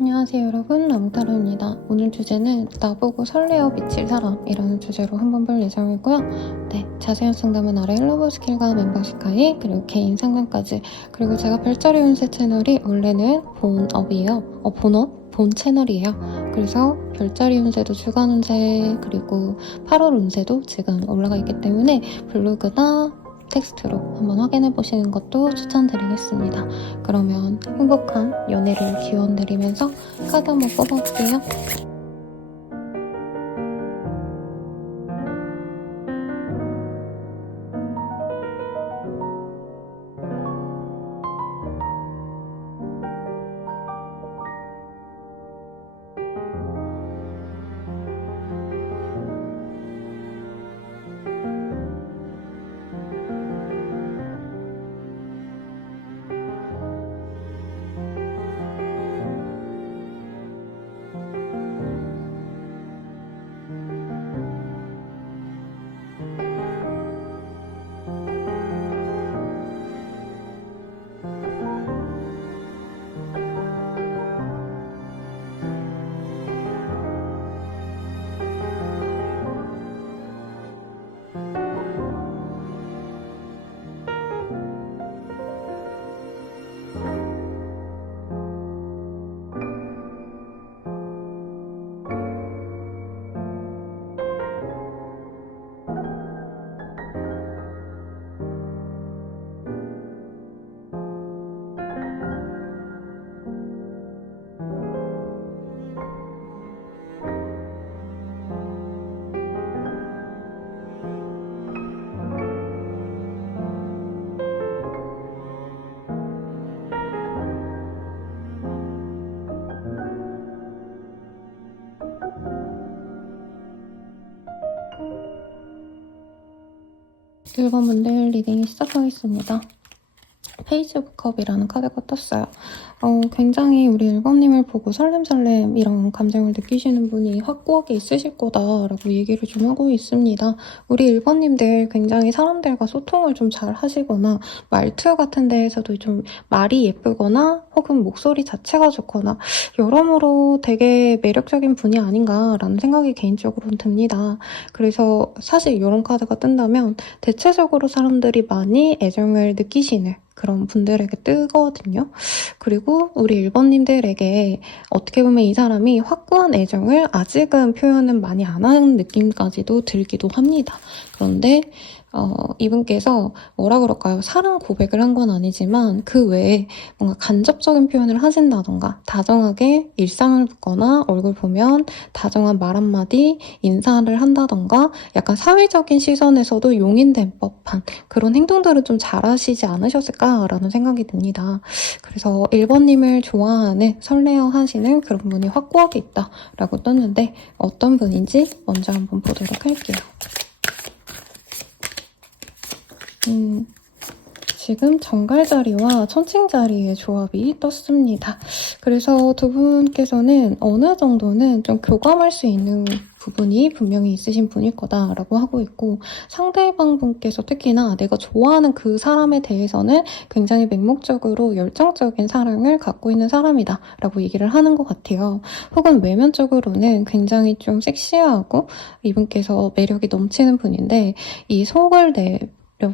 안녕하세요 여러분, 남타로입니다. 오늘 주제는 나보고 설레어 미칠 사람이라는 주제로 한번 볼 예정이고요. 네, 자세한 상담은 아래 헬로버 스킬과 멤버십 가입, 그리고 개인 상담까지, 그리고 제가 별자리 운세 채널이 원래는 본업이에요. 본 채널이에요. 그래서 별자리 운세도 주간 운세, 그리고 8월 운세도 지금 올라가 있기 때문에 블로그나 텍스트로 한번 확인해 보시는 것도 추천드리겠습니다. 그러면 행복한 연애를 기원드리면서 카드 한번 뽑아볼게요. 1번 분들 리딩이 시작하겠습니다. 페이지 오브 컵이라는 카드가 떴어요. 굉장히 우리 1번님을 보고 설렘설렘 이런 감정을 느끼시는 분이 확고하게 있으실 거다라고 얘기를 좀 하고 있습니다. 우리 1번님들 굉장히 사람들과 소통을 좀 잘 하시거나 말투 같은 데에서도 좀 말이 예쁘거나 혹은 목소리 자체가 좋거나 여러모로 되게 매력적인 분이 아닌가라는 생각이 개인적으로는 듭니다. 그래서 사실 이런 카드가 뜬다면 대체적으로 사람들이 많이 애정을 느끼시는 그런 분들에게 뜨거든요. 그리고 우리 1번님들에게 어떻게 보면 이 사람이 확고한 애정을 아직은 표현은 많이 안 하는 느낌까지도 들기도 합니다. 그런데 이분께서 뭐라 그럴까요? 사랑 고백을 한 건 아니지만 그 외에 뭔가 간접적인 표현을 하신다던가 다정하게 일상을 묻거나 얼굴 보면 다정한 말 한마디 인사를 한다던가 약간 사회적인 시선에서도 용인된 법한 그런 행동들을 좀 잘하시지 않으셨을까라는 생각이 듭니다. 그래서 1번님을 좋아하는 설레어 하시는 그런 분이 확고하게 있다라고 떴는데 어떤 분인지 먼저 한번 보도록 할게요. 지금 정갈자리와 천칭자리의 조합이 떴습니다. 그래서 두 분께서는 어느 정도는 좀 교감할 수 있는 부분이 분명히 있으신 분일 거다라고 하고 있고 상대방 분께서 특히나 내가 좋아하는 그 사람에 대해서는 굉장히 맹목적으로 열정적인 사랑을 갖고 있는 사람이다 라고 얘기를 하는 것 같아요. 혹은 외면적으로는 굉장히 좀 섹시하고 이분께서 매력이 넘치는 분인데 이 속을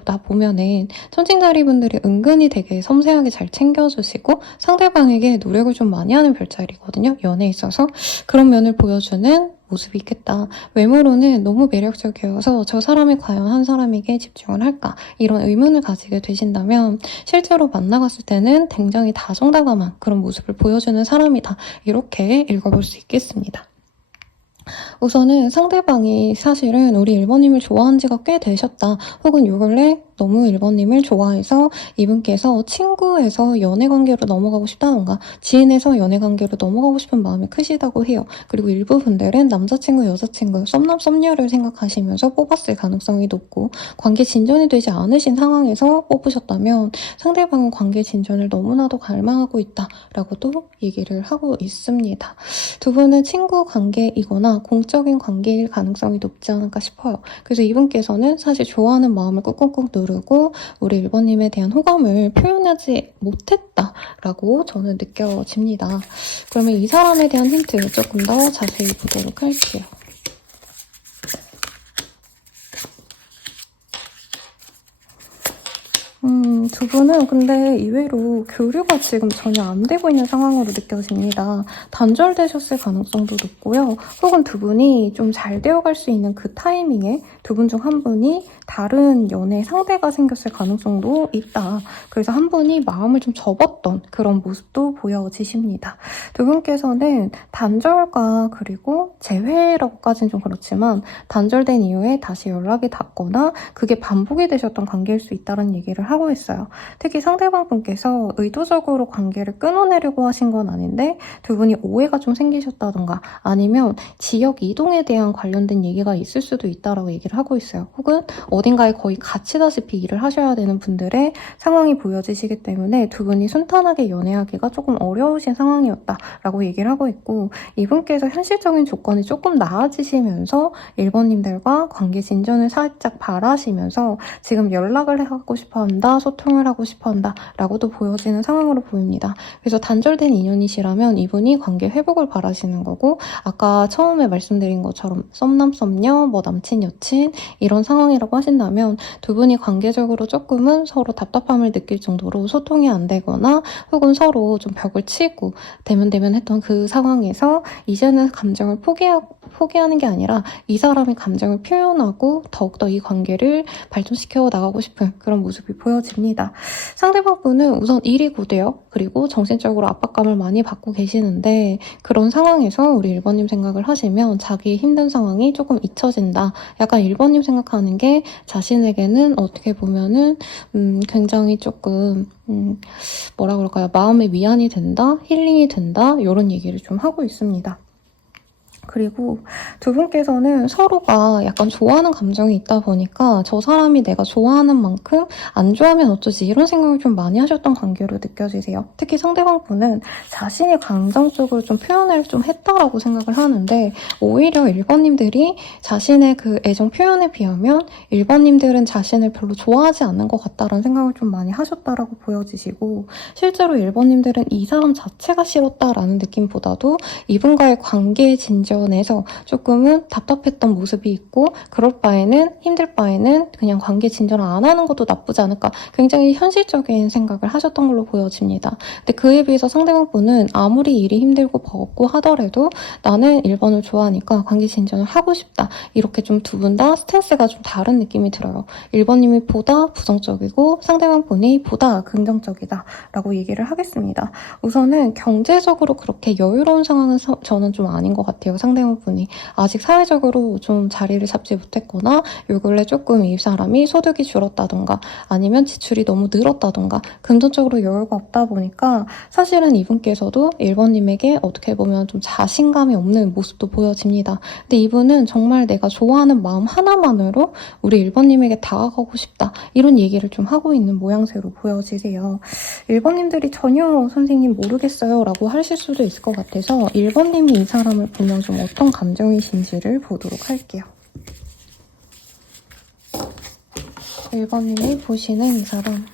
다 보면은 천칭자리 분들이 은근히 되게 섬세하게 잘 챙겨주시고 상대방에게 노력을 좀 많이 하는 별자리거든요. 연애에 있어서 그런 면을 보여주는 모습이 있겠다. 외모로는 너무 매력적이어서 저 사람이 과연 한 사람에게 집중을 할까? 이런 의문을 가지게 되신다면 실제로 만나갔을 때는 굉장히 다정다감한 그런 모습을 보여주는 사람이다. 이렇게 읽어볼 수 있겠습니다. 우선은 상대방이 사실은 우리 1번님을 좋아한 지가 꽤 되셨다. 혹은 요 근래 너무 1번님을 좋아해서 이분께서 친구에서 연애관계로 넘어가고 싶다던가 지인에서 연애관계로 넘어가고 싶은 마음이 크시다고 해요. 그리고 일부 분들은 남자친구, 여자친구, 썸남, 썸녀를 생각하시면서 뽑았을 가능성이 높고 관계 진전이 되지 않으신 상황에서 뽑으셨다면 상대방은 관계 진전을 너무나도 갈망하고 있다라고도 얘기를 하고 있습니다. 두 분은 친구 관계이거나 공적인 관계일 가능성이 높지 않을까 싶어요. 그래서 이분께서는 사실 좋아하는 마음을 꾹꾹꾹 누르 모르고 우리 1번님에 대한 호감을 표현하지 못했다라고 저는 느껴집니다. 그러면 이 사람에 대한 힌트 조금 더 자세히 보도록 할게요. 두 분은 근데 의외로 교류가 지금 전혀 안 되고 있는 상황으로 느껴집니다. 단절되셨을 가능성도 높고요. 혹은 두 분이 좀 잘 되어갈 수 있는 그 타이밍에 두 분 중 한 분이 다른 연애 상대가 생겼을 가능성도 있다. 그래서 한 분이 마음을 좀 접었던 그런 모습도 보여지십니다. 두 분께서는 단절과 그리고 재회라고까지는 좀 그렇지만 단절된 이후에 다시 연락이 닿거나 그게 반복이 되셨던 관계일 수 있다는 얘기를 하고 있어요. 특히 상대방 분께서 의도적으로 관계를 끊어내려고 하신 건 아닌데 두 분이 오해가 좀 생기셨다던가 아니면 지역 이동에 대한 관련된 얘기가 있을 수도 있다라고 얘기를 하고 있어요. 혹은 어딘가에 거의 갇히다시피 일을 하셔야 되는 분들의 상황이 보여지시기 때문에 두 분이 순탄하게 연애하기가 조금 어려우신 상황이었다라고 얘기를 하고 있고 이분께서 현실적인 조건이 조금 나아지시면서 1번님들과 관계 진전을 살짝 바라시면서 지금 연락을 하고 싶어 한다, 소통을 하고 싶어 한다 라고도 보여지는 상황으로 보입니다. 그래서 단절된 인연이시라면 이분이 관계 회복을 바라시는 거고 아까 처음에 말씀드린 것처럼 썸남 썸녀, 뭐 남친 여친 이런 상황이라고 하신다면 두 분이 관계적으로 조금은 서로 답답함을 느낄 정도로 소통이 안 되거나 혹은 서로 좀 벽을 치고 대면대면 했던 그 상황에서 이제는 감정을 포기하는 게 아니라 이 사람의 감정을 표현하고 더욱더 이 관계를 발전시켜 나가고 싶은 그런 모습이 보여집니다. 상대방 분은 우선 일이 고돼요. 그리고 정신적으로 압박감을 많이 받고 계시는데 그런 상황에서 우리 1번님 생각을 하시면 자기 힘든 상황이 조금 잊혀진다. 약간 1번님 생각하는 게 자신에게는 어떻게 보면은 굉장히 조금 뭐라 그럴까요? 마음의 위안이 된다? 힐링이 된다? 이런 얘기를 좀 하고 있습니다. 그리고 두 분께서는 서로가 약간 좋아하는 감정이 있다 보니까 저 사람이 내가 좋아하는 만큼 안 좋아하면 어쩌지 이런 생각을 좀 많이 하셨던 관계로 느껴지세요. 특히 상대방 분은 자신이 감정적으로 좀 표현을 좀 했다라고 생각을 하는데 오히려 1번님들이 자신의 그 애정 표현에 비하면 1번님들은 자신을 별로 좋아하지 않는 것 같다라는 생각을 좀 많이 하셨다라고 보여지시고 실제로 1번님들은 이 사람 자체가 싫었다라는 느낌보다도 이분과의 관계의 진전에서 조금은 답답했던 모습이 있고 그럴 바에는 힘들 바에는 그냥 관계 진전을 안 하는 것도 나쁘지 않을까 굉장히 현실적인 생각을 하셨던 걸로 보여집니다. 근데 그에 비해서 상대방 분은 아무리 일이 힘들고 버겁고 하더라도 나는 1번을 좋아하니까 관계 진전을 하고 싶다. 이렇게 좀 두 분 다 스탠스가 좀 다른 느낌이 들어요. 1번님이 보다 부정적이고 상대방 분이 보다 긍정적이다 라고 얘기를 하겠습니다. 우선은 경제적으로 그렇게 여유로운 상황은 저는 좀 아닌 것 같아요. 상대방 분이 아직 사회적으로 좀 자리를 잡지 못했거나 요 근래 조금 이 사람이 소득이 줄었다던가 아니면 지출이 너무 늘었다던가 금전적으로 여유가 없다 보니까 사실은 이분께서도 1번님에게 어떻게 보면 좀 자신감이 없는 모습도 보여집니다. 근데 이분은 정말 내가 좋아하는 마음 하나만으로 우리 1번님에게 다가가고 싶다 이런 얘기를 좀 하고 있는 모양새로 보여지세요. 1번님들이 전혀 선생님 모르겠어요 라고 하실 수도 있을 것 같아서 1번님이 이 사람을 보면 좀 어떤 감정이신지를 보도록 할게요. 1번님이 보시는 이 사람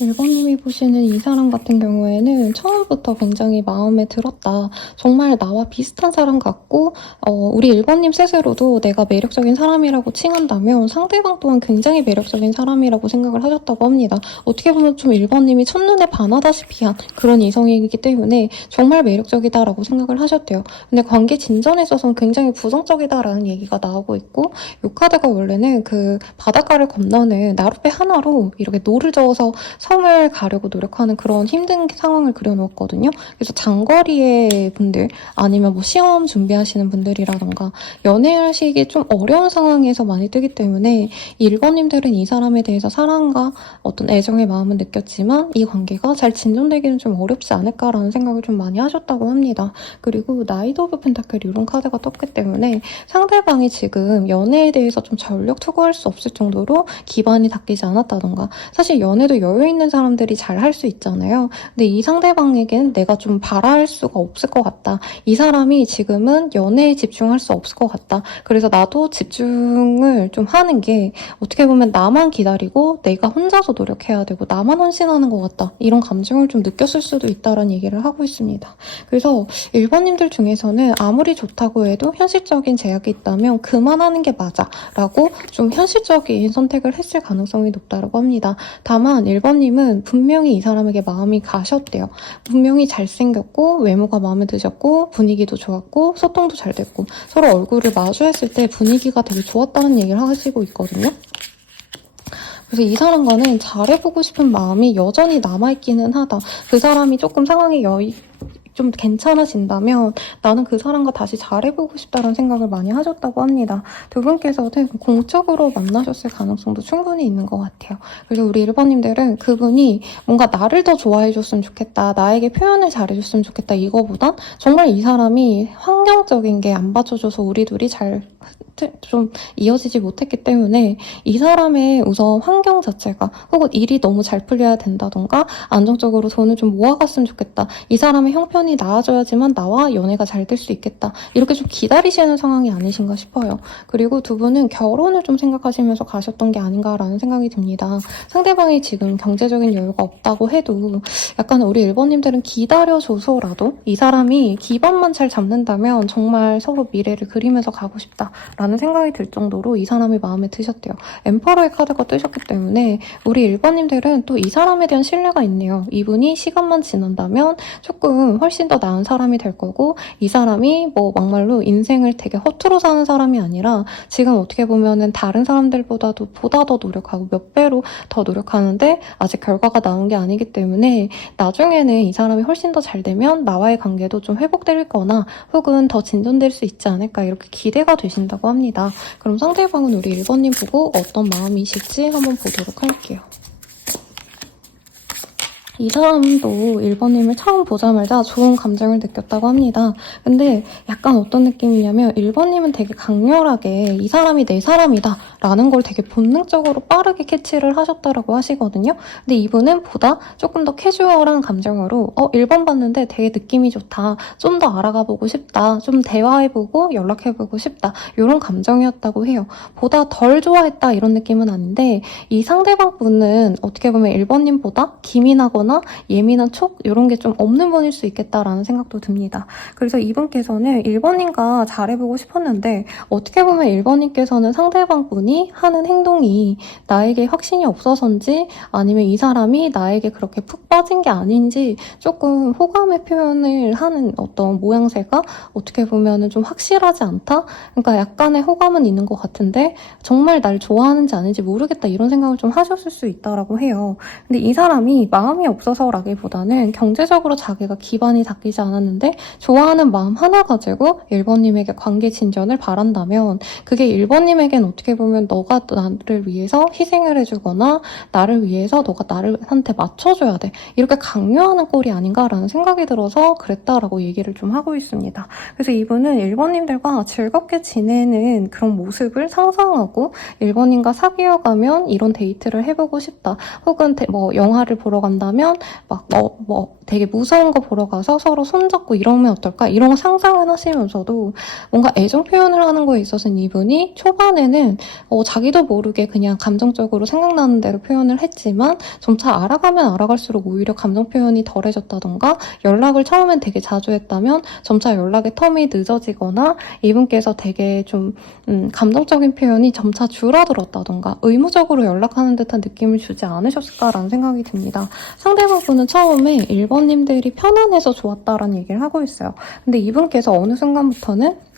1번님이 보시는 이 사람 같은 경우에는 처음부터 굉장히 마음에 들었다. 정말 나와 비슷한 사람 같고 우리 1번님 스스로도 내가 매력적인 사람이라고 칭한다면 상대방 또한 굉장히 매력적인 사람이라고 생각을 하셨다고 합니다. 어떻게 보면 좀 1번님이 첫눈에 반하다시피 한 그런 이성이기 때문에 정말 매력적이다라고 생각을 하셨대요. 근데 관계 진전에 있어서는 굉장히 부정적이다라는 얘기가 나오고 있고 이 카드가 원래는 그 바닷가를 건너는 나룻배 하나로 이렇게 노를 저어서 섬을 가려고 노력하는 그런 힘든 상황을 그려놓았거든요. 그래서 장거리의 분들 아니면 뭐 시험 준비하시는 분들이라던가 연애하시기 좀 어려운 상황에서 많이 뜨기 때문에 1번님들은 이 사람에 대해서 사랑과 어떤 애정의 마음은 느꼈지만 이 관계가 잘 진전되기는 좀 어렵지 않을까라는 생각을 좀 많이 하셨다고 합니다. 그리고 나이트 오브 펜타클 이런 카드가 떴기 때문에 상대방이 지금 연애에 대해서 좀 전력 투구할 수 없을 정도로 기반이 닦이지 않았다던가 사실 연애도 여유 있는 사람들이 사람들이 잘 할 수 있잖아요. 근데 이 상대방에겐 내가 좀 바랄 수가 없을 것 같다. 이 사람이 지금은 연애에 집중할 수 없을 것 같다. 그래서 나도 집중을 좀 하는 게 어떻게 보면 나만 기다리고 내가 혼자서 노력해야 되고 나만 헌신하는 것 같다. 이런 감정을 좀 느꼈을 수도 있다라는 얘기를 하고 있습니다. 그래서 1번님들 중에서는 아무리 좋다고 해도 현실적인 제약이 있다면 그만하는 게 맞아 라고 좀 현실적인 선택을 했을 가능성이 높다고 합니다. 다만 1번님은 분명히 이 사람에게 마음이 가셨대요. 분명히 잘생겼고 외모가 마음에 드셨고 분위기도 좋았고 소통도 잘 됐고 서로 얼굴을 마주했을 때 분위기가 되게 좋았다는 얘기를 하시고 있거든요. 그래서 이 사람과는 잘해보고 싶은 마음이 여전히 남아있기는 하다. 그 사람이 조금 상황이 좀 괜찮아진다면 나는 그 사람과 다시 잘해보고 싶다는 생각을 많이 하셨다고 합니다. 두 분께서는 공적으로 만나셨을 가능성도 충분히 있는 것 같아요. 그래서 우리 1번님들은 그분이 뭔가 나를 더 좋아해줬으면 좋겠다, 나에게 표현을 잘해줬으면 좋겠다, 이거보단 정말 이 사람이 환경적인 게 안 받쳐줘서 우리 둘이 좀 이어지지 못했기 때문에 이 사람의 우선 환경 자체가 혹은 일이 너무 잘 풀려야 된다던가 안정적으로 돈을 좀 모아갔으면 좋겠다. 이 사람의 형편이 나아져야지만 나와 연애가 잘 될 수 있겠다. 이렇게 좀 기다리시는 상황이 아니신가 싶어요. 그리고 두 분은 결혼을 좀 생각하시면서 가셨던 게 아닌가라는 생각이 듭니다. 상대방이 지금 경제적인 여유가 없다고 해도 약간 우리 1번님들은 기다려줘서라도 이 사람이 기반만 잘 잡는다면 정말 서로 미래를 그리면서 가고 싶다라는 생각이 들 정도로 이 사람이 마음에 드셨대요. 엠퍼러의 카드가 뜨셨기 때문에 우리 1번님들은 또 이 사람에 대한 신뢰가 있네요. 이분이 시간만 지난다면 조금 훨씬 더 나은 사람이 될 거고 이 사람이 뭐 막말로 인생을 되게 허투루 사는 사람이 아니라 지금 어떻게 보면은 다른 사람들보다도 보다 더 노력하고 몇 배로 더 노력하는데 아직 결과가 나온 게 아니기 때문에 나중에는 이 사람이 훨씬 더 잘 되면 나와의 관계도 좀 회복될 거나 혹은 더 진전될 수 있지 않을까 이렇게 기대가 되신다고 합니다. 그럼 상대방은 우리 1번님 보고 어떤 마음이실지 한번 보도록 할게요. 이 사람도 1번님을 처음 보자마자 좋은 감정을 느꼈다고 합니다. 근데 약간 어떤 느낌이냐면 1번님은 되게 강렬하게 이 사람이 내 사람이다 라는 걸 되게 본능적으로 빠르게 캐치를 하셨다라고 하시거든요. 근데 이분은 보다 조금 더 캐주얼한 감정으로 1번 봤는데 되게 느낌이 좋다. 좀 더 알아가보고 싶다. 좀 대화해보고 연락해보고 싶다. 이런 감정이었다고 해요. 보다 덜 좋아했다 이런 느낌은 아닌데 이 상대방 분은 어떻게 보면 1번님보다 기민하거나 예민한 촉 이런 게 좀 없는 분일 수 있겠다라는 생각도 듭니다. 그래서 이분께서는 1번님과 잘해보고 싶었는데 어떻게 보면 1번님께서는 상대방 분이 하는 행동이 나에게 확신이 없어서인지 아니면 이 사람이 나에게 그렇게 푹 빠진 게 아닌지 조금 호감의 표현을 하는 어떤 모양새가 어떻게 보면 좀 확실하지 않다? 그러니까 약간의 호감은 있는 것 같은데 정말 날 좋아하는지 아닌지 모르겠다 이런 생각을 좀 하셨을 수 있다라고 해요. 근데 이 사람이 마음이 없어서라기보다는 경제적으로 자기가 기반이 닦이지 않았는데 좋아하는 마음 하나 가지고 1번님에게 관계 진전을 바란다면 그게 1번님에겐 어떻게 보면 너가 나를 위해서 희생을 해주거나 나를 위해서 너가 나한테 맞춰줘야 돼 이렇게 강요하는 꼴이 아닌가라는 생각이 들어서 그랬다라고 얘기를 좀 하고 있습니다. 그래서 이분은 1번님들과 즐겁게 지내는 그런 모습을 상상하고 1번님과 사귀어가면 이런 데이트를 해보고 싶다 혹은 뭐 영화를 보러 간다면 막 되게 무서운 거 보러 가서 서로 손잡고 이러면 어떨까? 이런 거 상상을 하시면서도 뭔가 애정 표현을 하는 거에 있어서는 이분이 초반에는 자기도 모르게 그냥 감정적으로 생각나는 대로 표현을 했지만 점차 알아가면 알아갈수록 오히려 감정 표현이 덜해졌다던가 연락을 처음엔 되게 자주 했다면 점차 연락의 텀이 늦어지거나 이분께서 되게 좀 감정적인 표현이 점차 줄어들었다던가 의무적으로 연락하는 듯한 느낌을 주지 않으셨을까라는 생각이 듭니다. 상대방분은 처음에 1번님들이 편안해서 좋았다라는 얘기를 하고 있어요. 근데 이분께서 어느 순간부터는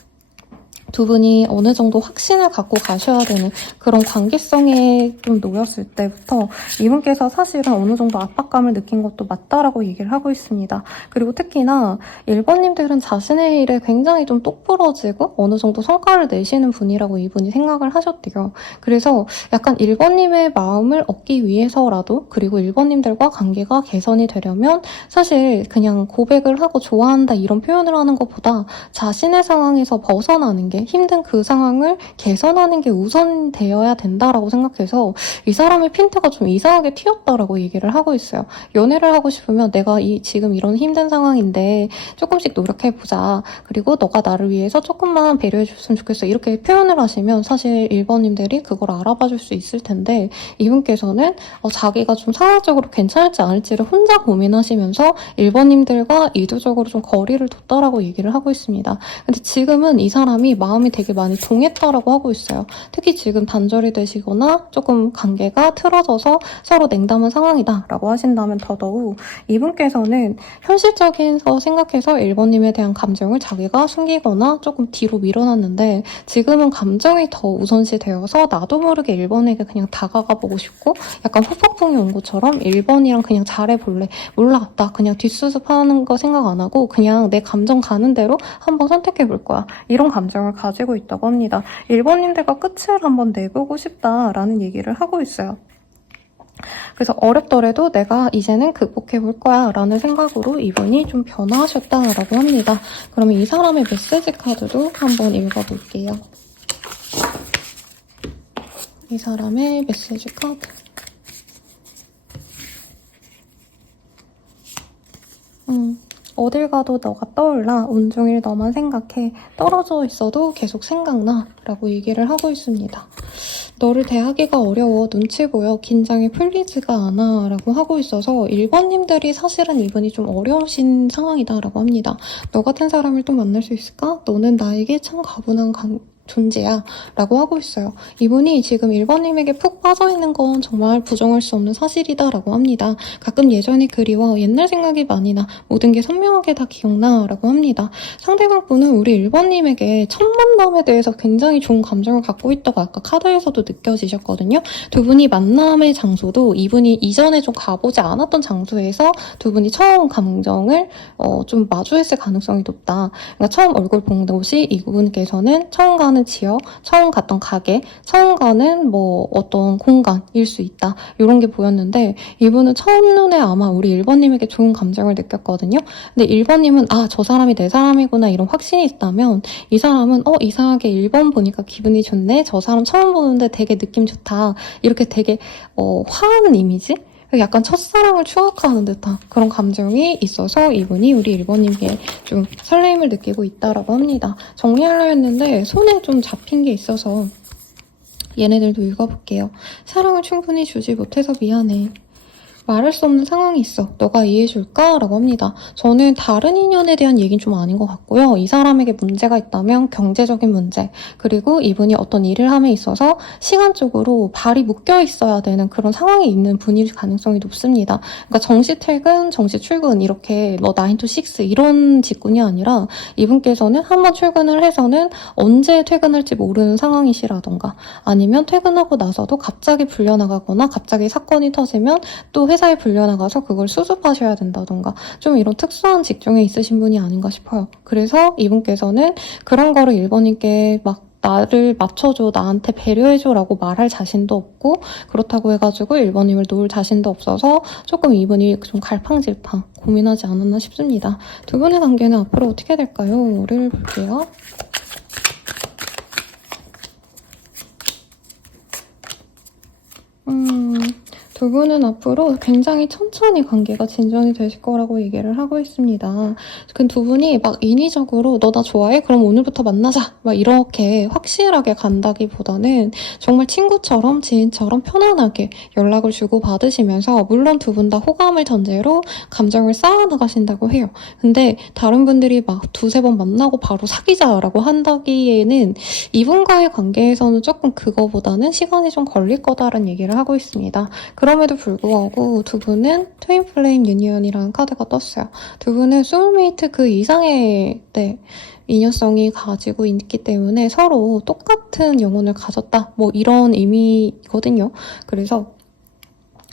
두 분이 어느 정도 확신을 갖고 가셔야 되는 그런 관계성에 좀 놓였을 때부터 이분께서 사실은 어느 정도 압박감을 느낀 것도 맞다라고 얘기를 하고 있습니다. 그리고 특히나 1번님들은 자신의 일에 굉장히 좀 똑부러지고 어느 정도 성과를 내시는 분이라고 이분이 생각을 하셨대요. 그래서 약간 1번님의 마음을 얻기 위해서라도 그리고 1번님들과 관계가 개선이 되려면 사실 그냥 고백을 하고 좋아한다 이런 표현을 하는 것보다 자신의 상황에서 벗어나는 게 상황인데 힘든 그 상황을 개선하는 게 우선되어야 된다라고 생각해서 이 사람의 핀트가 좀 이상하게 튀었다라고 얘기를 하고 있어요. 연애를 하고 싶으면 내가 지금 이런 힘든 상황인데 조금씩 노력해보자. 그리고 너가 나를 위해서 조금만 배려해줬으면 좋겠어. 이렇게 표현을 하시면 사실 1번님들이 그걸 알아봐줄 수 있을 텐데 이분께서는 자기가 좀 상황적으로 괜찮을지 않을지를 혼자 고민하시면서 1번님들과 이도적으로 좀 거리를 뒀다라고 얘기를 하고 있습니다. 근데 지금은 이 사람이 마음이 되게 많이 동했다라고 하고 있어요. 특히 지금 단절이 되시거나 조금 관계가 틀어져서 서로 냉담한 상황이다라고 하신다면 더더욱 이분께서는 현실적인 거 생각해서 1번님에 대한 감정을 자기가 숨기거나 조금 뒤로 밀어놨는데 지금은 감정이 더 우선시 되어서 나도 모르게 1번에게 그냥 다가가 보고 싶고 약간 후폭풍이 온 것처럼 1번이랑 그냥 잘해볼래. 몰라. 나 그냥 뒷수습하는 거 생각 안 하고 그냥 내 감정 가는 대로 한번 선택해볼 거야. 이런 감정을 가지고 있다고 합니다. 1번님들과 끝을 한번 내보고 싶다라는 얘기를 하고 있어요. 그래서 어렵더라도 내가 이제는 극복해볼 거야 라는 생각으로 이분이 좀 변화하셨다라고 합니다. 그러면 이 사람의 메시지 카드도 한번 읽어볼게요. 이 사람의 메시지 카드. 어딜 가도 너가 떠올라. 온종일 너만 생각해. 떨어져 있어도 계속 생각나. 라고 얘기를 하고 있습니다. 너를 대하기가 어려워. 눈치 보여. 긴장이 풀리지가 않아. 라고 하고 있어서 1번님들이 사실은 이분이 좀 어려우신 상황이다. 라고 합니다. 너 같은 사람을 또 만날 수 있을까? 너는 나에게 참 가분한 존재야 라고 하고 있어요. 이분이 지금 1번님에게 푹 빠져있는 건 정말 부정할 수 없는 사실이다 라고 합니다. 가끔 예전이 그리워. 옛날 생각이 많이 나. 모든 게 선명하게 다 기억나 라고 합니다. 상대방 분은 우리 1번님에게 첫 만남에 대해서 굉장히 좋은 감정을 갖고 있다고 아까 카드에서도 느껴지셨거든요. 두 분이 만남의 장소도 이분이 이전에 좀 가보지 않았던 장소에서 두 분이 처음 감정을 좀 마주했을 가능성이 높다. 그러니까 처음 얼굴 본 곳이 이분께서는 처음 가는 지역, 처음 갔던 가게, 처음 가는 뭐 어떤 공간일 수 있다. 이런 게 보였는데 이분은 첫눈에 아마 우리 1번님에게 좋은 감정을 느꼈거든요. 근데 1번님은 저 사람이 내 사람이구나 이런 확신이 있다면 이 사람은 이상하게 1번 보니까 기분이 좋네. 저 사람 처음 보는데 되게 느낌 좋다. 이렇게 되게 화하는 이미지? 약간 첫사랑을 추억하는 듯한 그런 감정이 있어서 이분이 우리 1번님께 좀 설레임을 느끼고 있다라고 합니다. 정리하려 했는데 손에 좀 잡힌 게 있어서 얘네들도 읽어볼게요. 사랑을 충분히 주지 못해서 미안해. 말할 수 없는 상황이 있어. 너가 이해해줄까? 라고 합니다. 저는 다른 인연에 대한 얘기는 좀 아닌 것 같고요. 이 사람에게 문제가 있다면 경제적인 문제, 그리고 이분이 어떤 일을 함에 있어서 시간적으로 발이 묶여 있어야 되는 그런 상황이 있는 분일 가능성이 높습니다. 그러니까 정시 퇴근, 정시 출근 이렇게 9 to 6 이런 직군이 아니라 이분께서는 한번 출근을 해서는 언제 퇴근할지 모르는 상황이시라던가 아니면 퇴근하고 나서도 갑자기 불려나가거나 갑자기 사건이 터지면 또 회사에 불려나가서 그걸 수습하셔야 된다던가 좀 이런 특수한 직종에 있으신 분이 아닌가 싶어요. 그래서 이분께서는 그런 거를 1번님께 막 나를 맞춰줘, 나한테 배려해줘 라고 말할 자신도 없고 그렇다고 해가지고 1번님을 놓을 자신도 없어서 조금 이분이 좀 갈팡질팡 고민하지 않았나 싶습니다. 두 분의 관계는 앞으로 어떻게 될까요?를 볼게요. 두 분은 앞으로 굉장히 천천히 관계가 진전이 되실 거라고 얘기를 하고 있습니다. 그 두 분이 막 인위적으로 너 나 좋아해? 그럼 오늘부터 만나자! 막 이렇게 확실하게 간다기보다는 정말 친구처럼 지인처럼 편안하게 연락을 주고받으시면서 물론 두 분 다 호감을 전제로 감정을 쌓아나가신다고 해요. 근데 다른 분들이 막 2-3번 만나고 바로 사귀자라고 한다기에는 이분과의 관계에서는 조금 그거보다는 시간이 좀 걸릴 거다라는 얘기를 하고 있습니다. 그럼에도 불구하고 두 분은 트윈 플레임 유니언이라는 카드가 떴어요. 두 분은 소울메이트 그 이상의 인연성이 가지고 있기 때문에 서로 똑같은 영혼을 가졌다. 뭐 이런 의미거든요. 그래서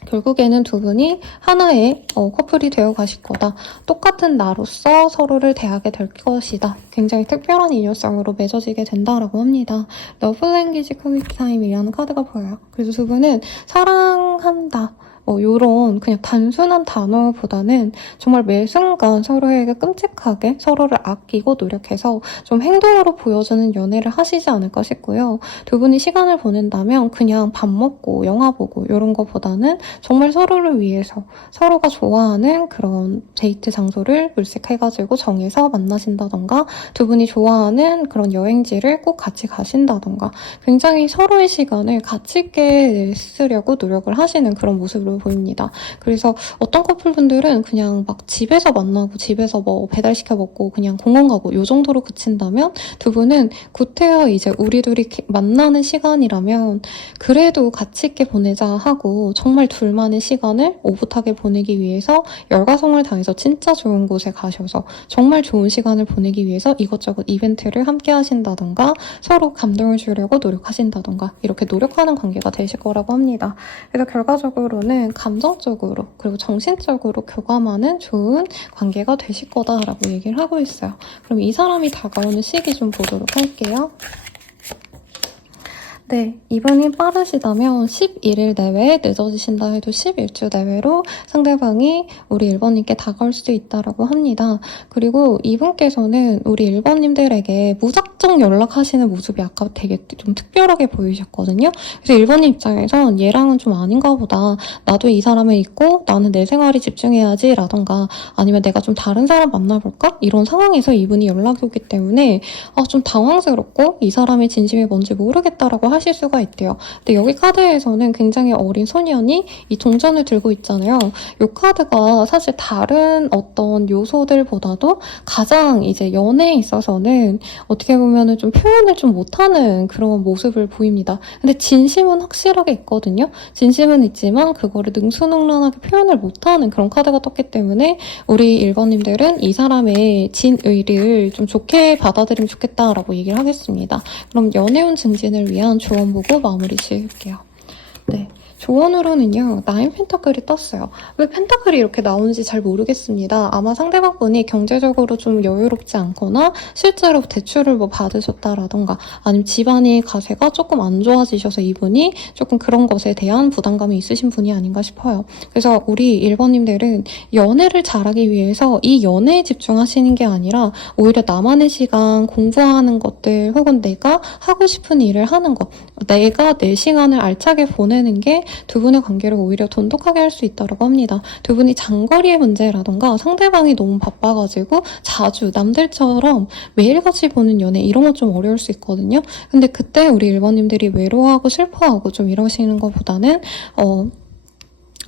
결국에는 두 분이 하나의 커플이 되어 가실 거다. 똑같은 나로서 서로를 대하게 될 것이다. 굉장히 특별한 인연성으로 맺어지게 된다라고 합니다. 러브 랭귀지 퀄리티 타임이라는 카드가 보여요. 그래서 두 분은 사랑한다 요런 그냥 단순한 단어보다는 정말 매 순간 서로에게 끔찍하게 서로를 아끼고 노력해서 좀 행동으로 보여주는 연애를 하시지 않을까 싶고요. 두 분이 시간을 보낸다면 그냥 밥 먹고 영화 보고 이런 거보다는 정말 서로를 위해서 서로가 좋아하는 그런 데이트 장소를 물색해가지고 정해서 만나신다던가 두 분이 좋아하는 그런 여행지를 꼭 같이 가신다던가 굉장히 서로의 시간을 가치 있게 쓰려고 노력을 하시는 그런 모습으로 보입니다. 그래서 어떤 커플분들은 그냥 막 집에서 만나고 집에서 뭐 배달시켜 먹고 그냥 공원 가고 요 정도로 그친다면 두 분은 구태여 이제 우리 둘이 만나는 시간이라면 그래도 가치 있게 보내자 하고 정말 둘만의 시간을 오붓하게 보내기 위해서 열과성을 다해서 진짜 좋은 곳에 가셔서 정말 좋은 시간을 보내기 위해서 이것저것 이벤트를 함께 하신다던가 서로 감동을 주려고 노력하신다던가 이렇게 노력하는 관계가 되실 거라고 합니다. 그래서 결과적으로는 감정적으로 그리고 정신적으로 교감하는 좋은 관계가 되실 거다라고 얘기를 하고 있어요. 그럼 이 사람이 다가오는 시기 좀 보도록 할게요. 네, 이분이 빠르시다면 11일 내외, 늦어지신다 해도 11주 내외로 상대방이 우리 1번님께 다가올 수도 있다라고 합니다. 그리고 이분께서는 우리 1번님들에게 무작정 연락하시는 모습이 아까 되게 좀 특별하게 보이셨거든요. 그래서 1번님 입장에선 얘랑은 좀 아닌가 보다. 나도 이 사람을 잊고 나는 내 생활에 집중해야지 라던가 아니면 내가 좀 다른 사람 만나볼까? 이런 상황에서 이분이 연락이 오기 때문에 좀 당황스럽고 이 사람의 진심이 뭔지 모르겠다라고 하실 수가 있대요. 근데 여기 카드에서는 굉장히 어린 소년이 이 동전을 들고 있잖아요. 이 카드가 사실 다른 어떤 요소들보다도 가장 이제 연애에 있어서는 어떻게 보면은 좀 표현을 좀 못하는 그런 모습을 보입니다. 근데 진심은 확실하게 있거든요. 진심은 있지만 그거를 능수능란하게 표현을 못하는 그런 카드가 떴기 때문에 우리 1번님들은 이 사람의 진의를 좀 좋게 받아들이면 좋겠다라고 얘기를 하겠습니다. 그럼 연애운 증진을 위한 조언 보고 마무리 지을게요. 네. 조언으로는요, 나인 펜타클이 떴어요. 왜 펜타클이 이렇게 나오는지 잘 모르겠습니다. 아마 상대방분이 경제적으로 좀 여유롭지 않거나 실제로 대출을 뭐 받으셨다라던가 아니면 집안의 가세가 조금 안 좋아지셔서 이분이 조금 그런 것에 대한 부담감이 있으신 분이 아닌가 싶어요. 그래서 우리 1번님들은 연애를 잘하기 위해서 이 연애에 집중하시는 게 아니라 오히려 나만의 시간, 공부하는 것들 혹은 내가 하고 싶은 일을 하는 것, 내가 내 시간을 알차게 보내는 게 두 분의 관계를 오히려 돈독하게 할 수 있다고 합니다. 두 분이 장거리의 문제라던가 상대방이 너무 바빠가지고 자주 남들처럼 매일같이 보는 연애 이런 거 좀 어려울 수 있거든요. 근데 그때 우리 일본님들이 외로워하고 슬퍼하고 좀 이러시는 것보다는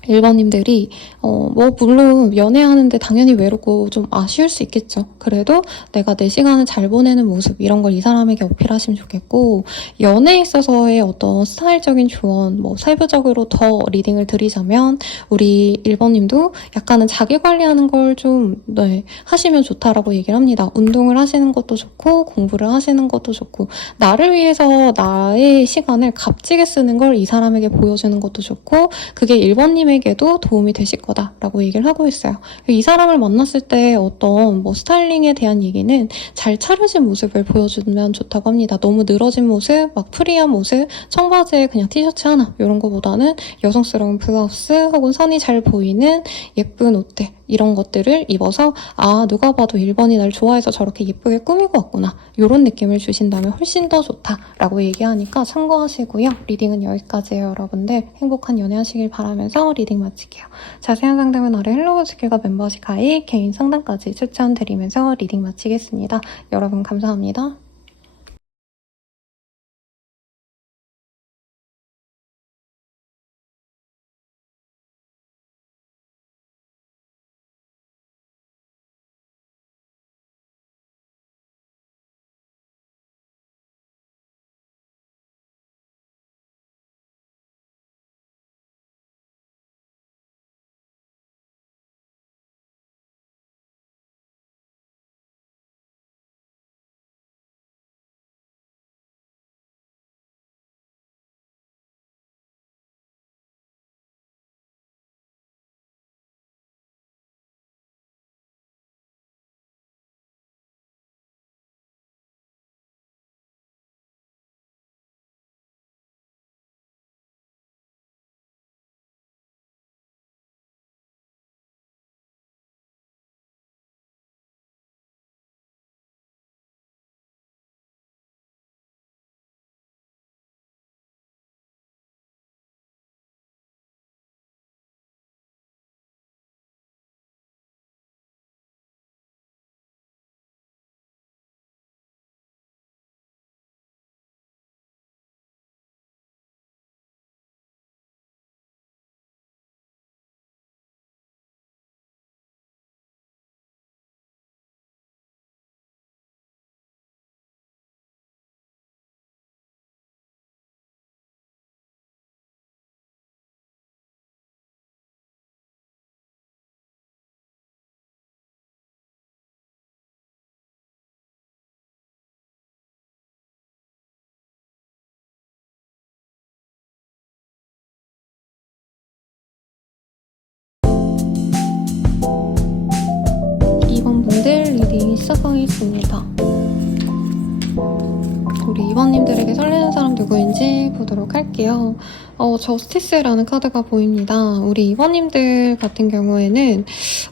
1번님들이 뭐 물론 연애하는데 당연히 외롭고 좀 아쉬울 수 있겠죠. 그래도 내가 내 시간을 잘 보내는 모습 이런 걸 이 사람에게 어필하시면 좋겠고 연애에 있어서의 어떤 스타일적인 조언 뭐 세부적으로 더 리딩을 드리자면 우리 1번님도 약간은 자기 관리하는 걸 좀 하시면 좋다라고 얘기를 합니다. 운동을 하시는 것도 좋고 공부를 하시는 것도 좋고 나를 위해서 나의 시간을 값지게 쓰는 걸 이 사람에게 보여주는 것도 좋고 그게 1번님에게도 도움이 되실 거다라고 얘기를 하고 있어요. 이 사람을 만났을 때 어떤 뭐 스타일링에 대한 얘기는 잘 차려진 모습을 보여주면 좋다고 합니다. 너무 늘어진 모습, 막 프리한 모습, 청바지에 그냥 티셔츠 하나 이런 거보다는 여성스러운 블라우스 혹은 선이 잘 보이는 예쁜 옷들 이런 것들을 입어서 누가 봐도 1번이 날 좋아해서 저렇게 예쁘게 꾸미고 왔구나 이런 느낌을 주신다면 훨씬 더 좋다라고 얘기하니까 참고하시고요. 리딩은 여기까지예요. 여러분들 행복한 연애하시길 바라면서 리딩 마칠게요. 자세한 상담은 아래 헬로우 스킬과 멤버십 가입, 개인 상담까지 추천드리면서 리딩 마치겠습니다. 여러분 감사합니다. 리딩이 시작하겠습니다. 우리 2번님들에게 설레는 사람 누구인지 보도록 할게요. 저스티스라는 카드가 보입니다. 우리 2번님들 같은 경우에는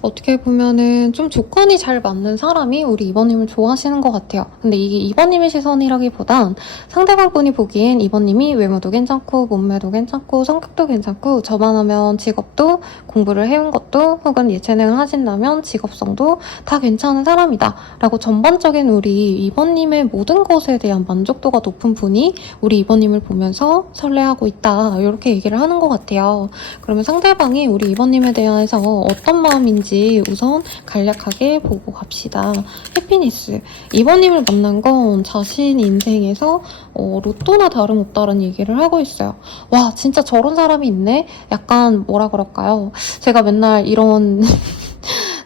어떻게 보면은 좀 조건이 잘 맞는 사람이 우리 2번님을 좋아하시는 것 같아요. 근데 이게 2번님의 시선이라기보단 상대방 분이 보기엔 2번님이 외모도 괜찮고 몸매도 괜찮고 성격도 괜찮고 저만 하면 직업도 공부를 해온 것도 혹은 예체능을 하신다면 직업성도 다 괜찮은 사람이다 라고 전반적인 우리 2번님의 모든 것에 대한 만족도가 높은 분이 우리 2번님을 보면서 설레하고 있다 이렇게 얘기를 하는 것 같아요. 그러면 상대방이 우리 2번님에 대해서 어떤 마음인지 우선 간략하게 보고 갑시다. 해피니스. 2번님을 만난 건 자신 인생에서 로또나 다름없다는 얘기를 하고 있어요. 와 진짜 저런 사람이 있네? 약간 뭐라 그럴까요? 제가 맨날 이런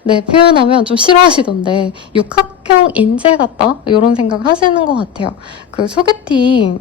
네, 표현하면 좀 싫어하시던데 육각형 인재 같다? 이런 생각 하시는 것 같아요. 그 소개팅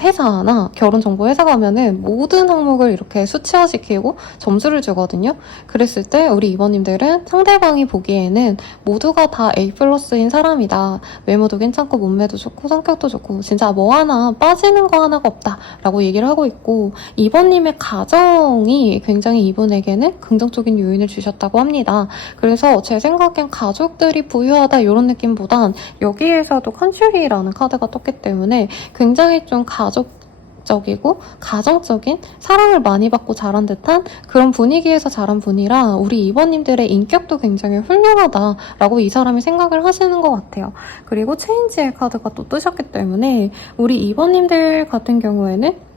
회사나 결혼정보 회사 가면은 모든 항목을 이렇게 수치화시키고 점수를 주거든요. 그랬을 때 우리 2번님들은 상대방이 보기에는 모두가 다 A+인 사람이다. 외모도 괜찮고 몸매도 좋고 성격도 좋고 진짜 뭐 하나 빠지는 거 하나가 없다 라고 얘기를 하고 있고 2번님의 가정이 굉장히 이분에게는 긍정적인 요인을 주셨다고 합니다. 그래서 제 생각엔 가족들이 부유하다 이런 느낌보단 여기에서도 컨츄리라는 카드가 떴기 때문에 굉장히 좀 가족적이고 가정적인 사랑을 많이 받고 자란 듯한 그런 분위기에서 자란 분이라 우리 2번님들의 인격도 굉장히 훌륭하다라고 이 사람이 생각을 하시는 것 같아요. 그리고 체인지의 카드가 또 뜨셨기 때문에 우리 2번님들 같은 경우에는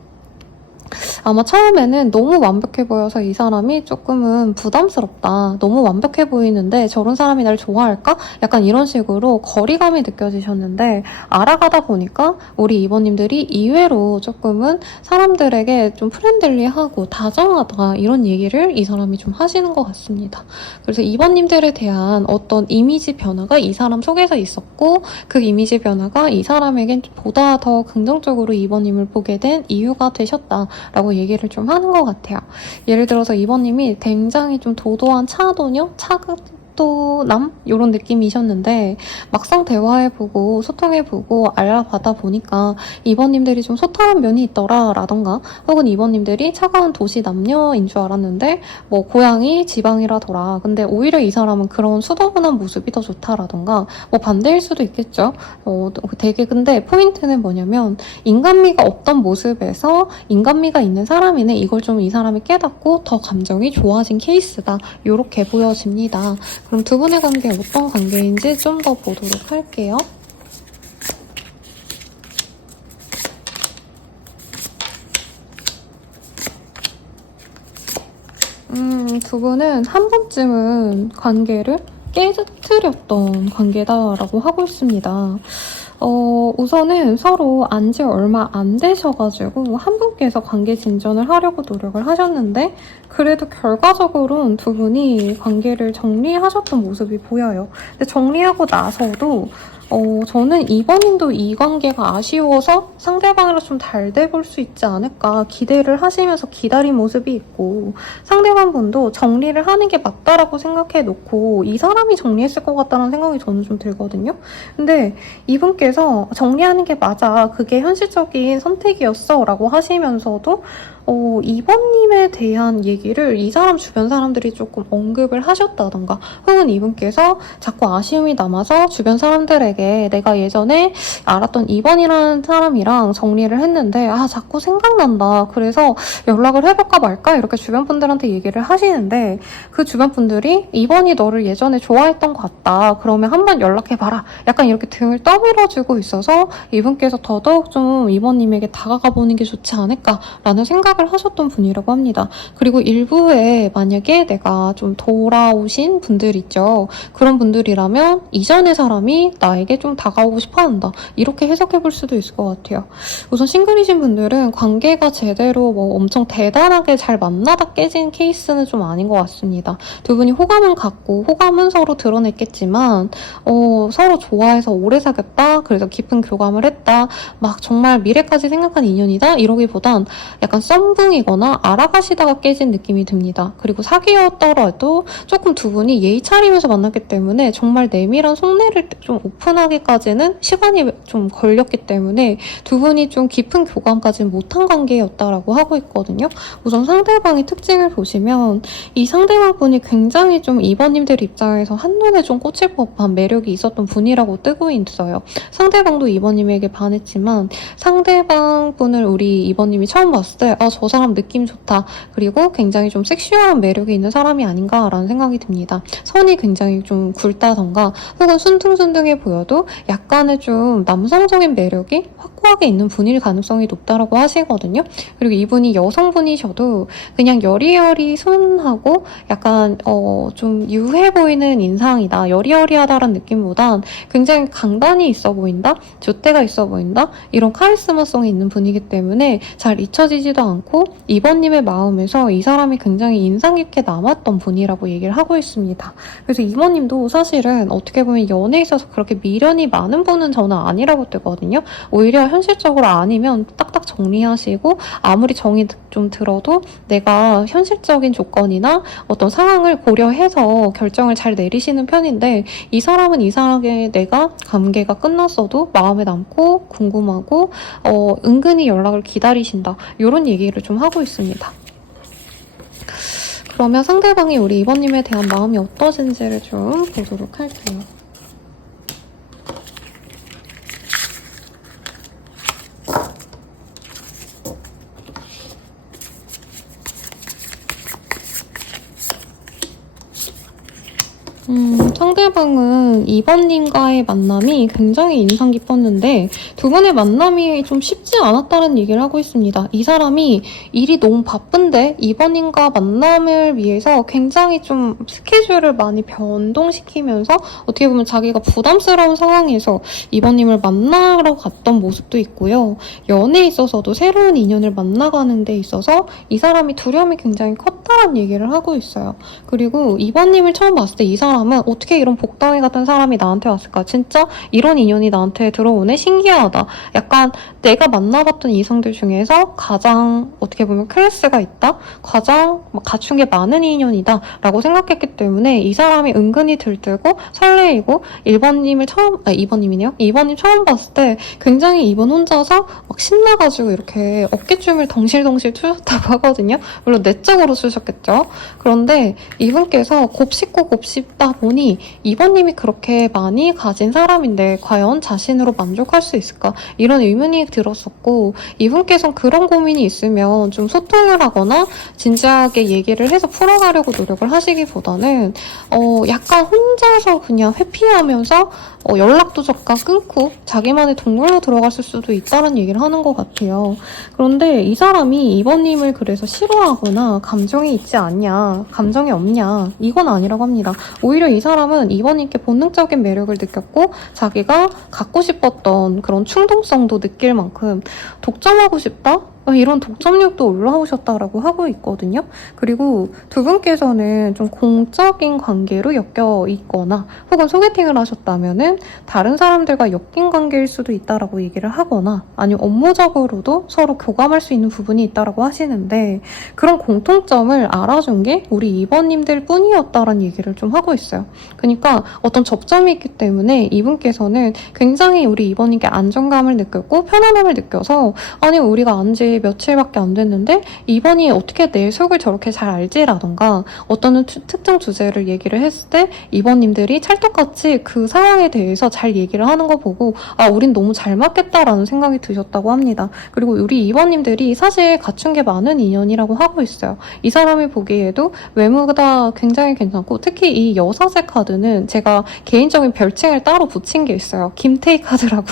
아마 처음에는 너무 완벽해 보여서 이 사람이 조금은 부담스럽다. 너무 완벽해 보이는데 저런 사람이 날 좋아할까? 약간 이런 식으로 거리감이 느껴지셨는데 알아가다 보니까 우리 2번님들이 의외로 조금은 사람들에게 좀 프렌들리하고 다정하다 이런 얘기를 이 사람이 좀 하시는 것 같습니다. 그래서 2번님들에 대한 어떤 이미지 변화가 이 사람 속에서 있었고 그 이미지 변화가 이 사람에겐 보다 더 긍정적으로 2번님을 보게 된 이유가 되셨다. 라고 얘기를 좀 하는 것 같아요. 예를 들어서 2번님이 굉장히 좀 도도한 차도녀? 차도남? 이런 느낌이셨는데 막상 대화해보고 소통해보고 알아가다 보니까 2번님들이 좀 소탈한 면이 있더라 라던가 혹은 2번님들이 차가운 도시 남녀인 줄 알았는데 뭐 고향이 지방이라더라. 근데 오히려 이 사람은 그런 수더분한 모습이 더 좋다라던가 뭐 반대일 수도 있겠죠. 되게 근데 포인트는 뭐냐면 인간미가 없던 모습에서 인간미가 있는 사람이네. 이걸 좀 이 사람이 깨닫고 더 감정이 좋아진 케이스다. 이렇게 보여집니다. 그럼 두 분의 관계 어떤 관계인지 좀 더 보도록 할게요. 두 분은 한 번쯤은 관계를 깨뜨렸던 관계다라고 하고 있습니다. 우선은 서로 안지 얼마 안 되셔가지고 한 분께서 관계 진전을 하려고 노력을 하셨는데 그래도 결과적으로는 두 분이 관계를 정리하셨던 모습이 보여요. 근데 정리하고 나서도 저는 2번님도 이 관계가 아쉬워서 상대방이랑 좀 잘 돼볼 수 있지 않을까 기대를 하시면서 기다린 모습이 있고 상대방 분도 정리를 하는 게 맞다라고 생각해 놓고 이 사람이 정리했을 것 같다는 생각이 저는 좀 들거든요. 근데 이분께서 정리하는 게 맞아. 그게 현실적인 선택이었어 라고 하시면서도 2번님에 대한 얘기를 이 사람 주변 사람들이 조금 언급을 하셨다던가 혹은 이분께서 자꾸 아쉬움이 남아서 주변 사람들에게 내가 예전에 알았던 2번이라는 사람이랑 정리를 했는데 자꾸 생각난다. 그래서 연락을 해볼까 말까 이렇게 주변 분들한테 얘기를 하시는데 그 주변 분들이 2번이 너를 예전에 좋아했던 것 같다. 그러면 한번 연락해봐라. 약간 이렇게 등을 떠밀어주고 있어서 이분께서 더더욱 좀 2번님에게 다가가 보는 게 좋지 않을까라는 생각을 하셨던 분이라고 합니다. 그리고 일부에 만약에 내가 좀 돌아오신 분들 있죠. 그런 분들이라면 이전의 사람이 나에게 좀 다가오고 싶어한다. 이렇게 해석해볼 수도 있을 것 같아요. 우선 싱글이신 분들은 관계가 제대로 뭐 엄청 대단하게 잘 만나다 깨진 케이스는 좀 아닌 것 같습니다. 두 분이 호감은 갖고 호감은 서로 드러냈겠지만 서로 좋아해서 오래 사귀었다. 그래서 깊은 교감을 했다. 막 정말 미래까지 생각한 인연이다. 이러기보단 약간 썸 쌍둥이거나 알아가시다가 깨진 느낌이 듭니다. 그리고 사귀었더라도 조금 두 분이 예의 차리면서 만났기 때문에 정말 내밀한 속내를 좀 오픈하기까지는 시간이 좀 걸렸기 때문에 두 분이 좀 깊은 교감까지는 못한 관계였다라고 하고 있거든요. 우선 상대방의 특징을 보시면 이 상대방 분이 굉장히 좀 2번님들 입장에서 한눈에 좀 꽂힐 법한 매력이 있었던 분이라고 뜨고 있어요. 상대방도 2번님에게 반했지만 상대방 분을 우리 2번님이 처음 봤을 때 저 사람 느낌 좋다. 그리고 굉장히 좀 섹시한 매력이 있는 사람이 아닌가라는 생각이 듭니다. 선이 굉장히 좀 굵다던가 혹은 순둥순둥해 보여도 약간의 좀 남성적인 매력이 확고하게 있는 분일 가능성이 높다라고 하시거든요. 그리고 이분이 여성분이셔도 그냥 여리여리 순하고 약간 좀 유해 보이는 인상이다. 여리여리하다라는 느낌보단 굉장히 강단이 있어 보인다. 줏대가 있어 보인다. 이런 카리스마성이 있는 분이기 때문에 잘 잊혀지지도 않고 2번님의 마음에서 이 사람이 굉장히 인상 깊게 남았던 분이라고 얘기를 하고 있습니다. 그래서 2번님도 사실은 어떻게 보면 연애에 있어서 그렇게 미련이 많은 분은 저는 아니라고 뜨거든요. 오히려 현실적으로 아니면 딱딱 정리하시고 아무리 정이 좀 들어도 내가 현실적인 조건이나 어떤 상황을 고려해서 결정을 잘 내리시는 편인데 이 사람은 이상하게 내가 관계가 끝났어도 마음에 남고 궁금하고 은근히 연락을 기다리신다. 이런 얘기를 좀 하고 있습니다. 그러면 상대방이 우리 2번님에 대한 마음이 어떠신지를 좀 보도록 할게요. 상대방은 2번님과의 만남이 굉장히 인상 깊었는데 두 분의 만남이 좀 쉽지 않았다는 얘기를 하고 있습니다. 이 사람이 일이 너무 바쁜데 2번님과 만남을 위해서 굉장히 좀 스케줄을 많이 변동시키면서 어떻게 보면 자기가 부담스러운 상황에서 2번님을 만나러 갔던 모습도 있고요. 연애에 있어서도 새로운 인연을 만나가는 데 있어서 이 사람이 두려움이 굉장히 컸다는 얘기를 하고 있어요. 그리고 2번님을 처음 봤을 때 이 사람은 어떻게 이런 복덩이 같은 사람이 나한테 왔을까? 진짜 이런 인연이 나한테 들어오네? 신기하다. 약간 내가 만나봤던 이성들 중에서 가장 어떻게 보면 클래스가 있다? 가장 갖춘 게 많은 인연이다. 라고 생각했기 때문에 이 사람이 은근히 들뜨고 설레이고 2번님 처음 봤을 때 굉장히 2번 혼자서 막 신나가지고 이렇게 어깨춤을 덩실덩실 추셨다고 하거든요. 물론 내적으로 추셨겠죠. 그런데 이분께서 곱씹고 곱씹다 보니 2번님이 그렇게 많이 가진 사람인데 과연 자신으로 만족할 수 있을까? 이런 의문이 들었었고 이분께서는 그런 고민이 있으면 좀 소통을 하거나 진지하게 얘기를 해서 풀어가려고 노력을 하시기보다는 약간 혼자서 그냥 회피하면서 연락도 잠깐 끊고 자기만의 동굴로 들어갔을 수도 있다는 얘기를 하는 것 같아요. 그런데 이 사람이 2번님을 그래서 싫어하거나 감정이 있지 않냐, 감정이 없냐 이건 아니라고 합니다. 오히려 이 사람은 2번님께 본능적인 매력을 느꼈고 자기가 갖고 싶었던 그런 충동성도 느낄 만큼 독점하고 싶다? 이런 독점력도 올라오셨다라고 하고 있거든요. 그리고 두 분께서는 좀 공적인 관계로 엮여 있거나 혹은 소개팅을 하셨다면은 다른 사람들과 엮인 관계일 수도 있다라고 얘기를 하거나 아니면 업무적으로도 서로 교감할 수 있는 부분이 있다라고 하시는데 그런 공통점을 알아준 게 우리 2번님들 뿐이었다라는 얘기를 좀 하고 있어요. 그러니까 어떤 접점이 있기 때문에 이분께서는 굉장히 우리 2번님께 안정감을 느꼈고 편안함을 느껴서 아니 우리가 안지 며칠밖에 안 됐는데 2번이 어떻게 내 속을 저렇게 잘 알지라던가 어떤 특정 주제를 얘기를 했을 때 2번님들이 찰떡같이 그 상황에 대해서 잘 얘기를 하는 거 보고 우린 너무 잘 맞겠다라는 생각이 드셨다고 합니다. 그리고 우리 2번님들이 사실 갖춘 게 많은 인연이라고 하고 있어요. 이 사람이 보기에도 외모가 굉장히 괜찮고 특히 이 여사제 카드는 제가 개인적인 별칭을 따로 붙인 게 있어요. 김태희 카드라고.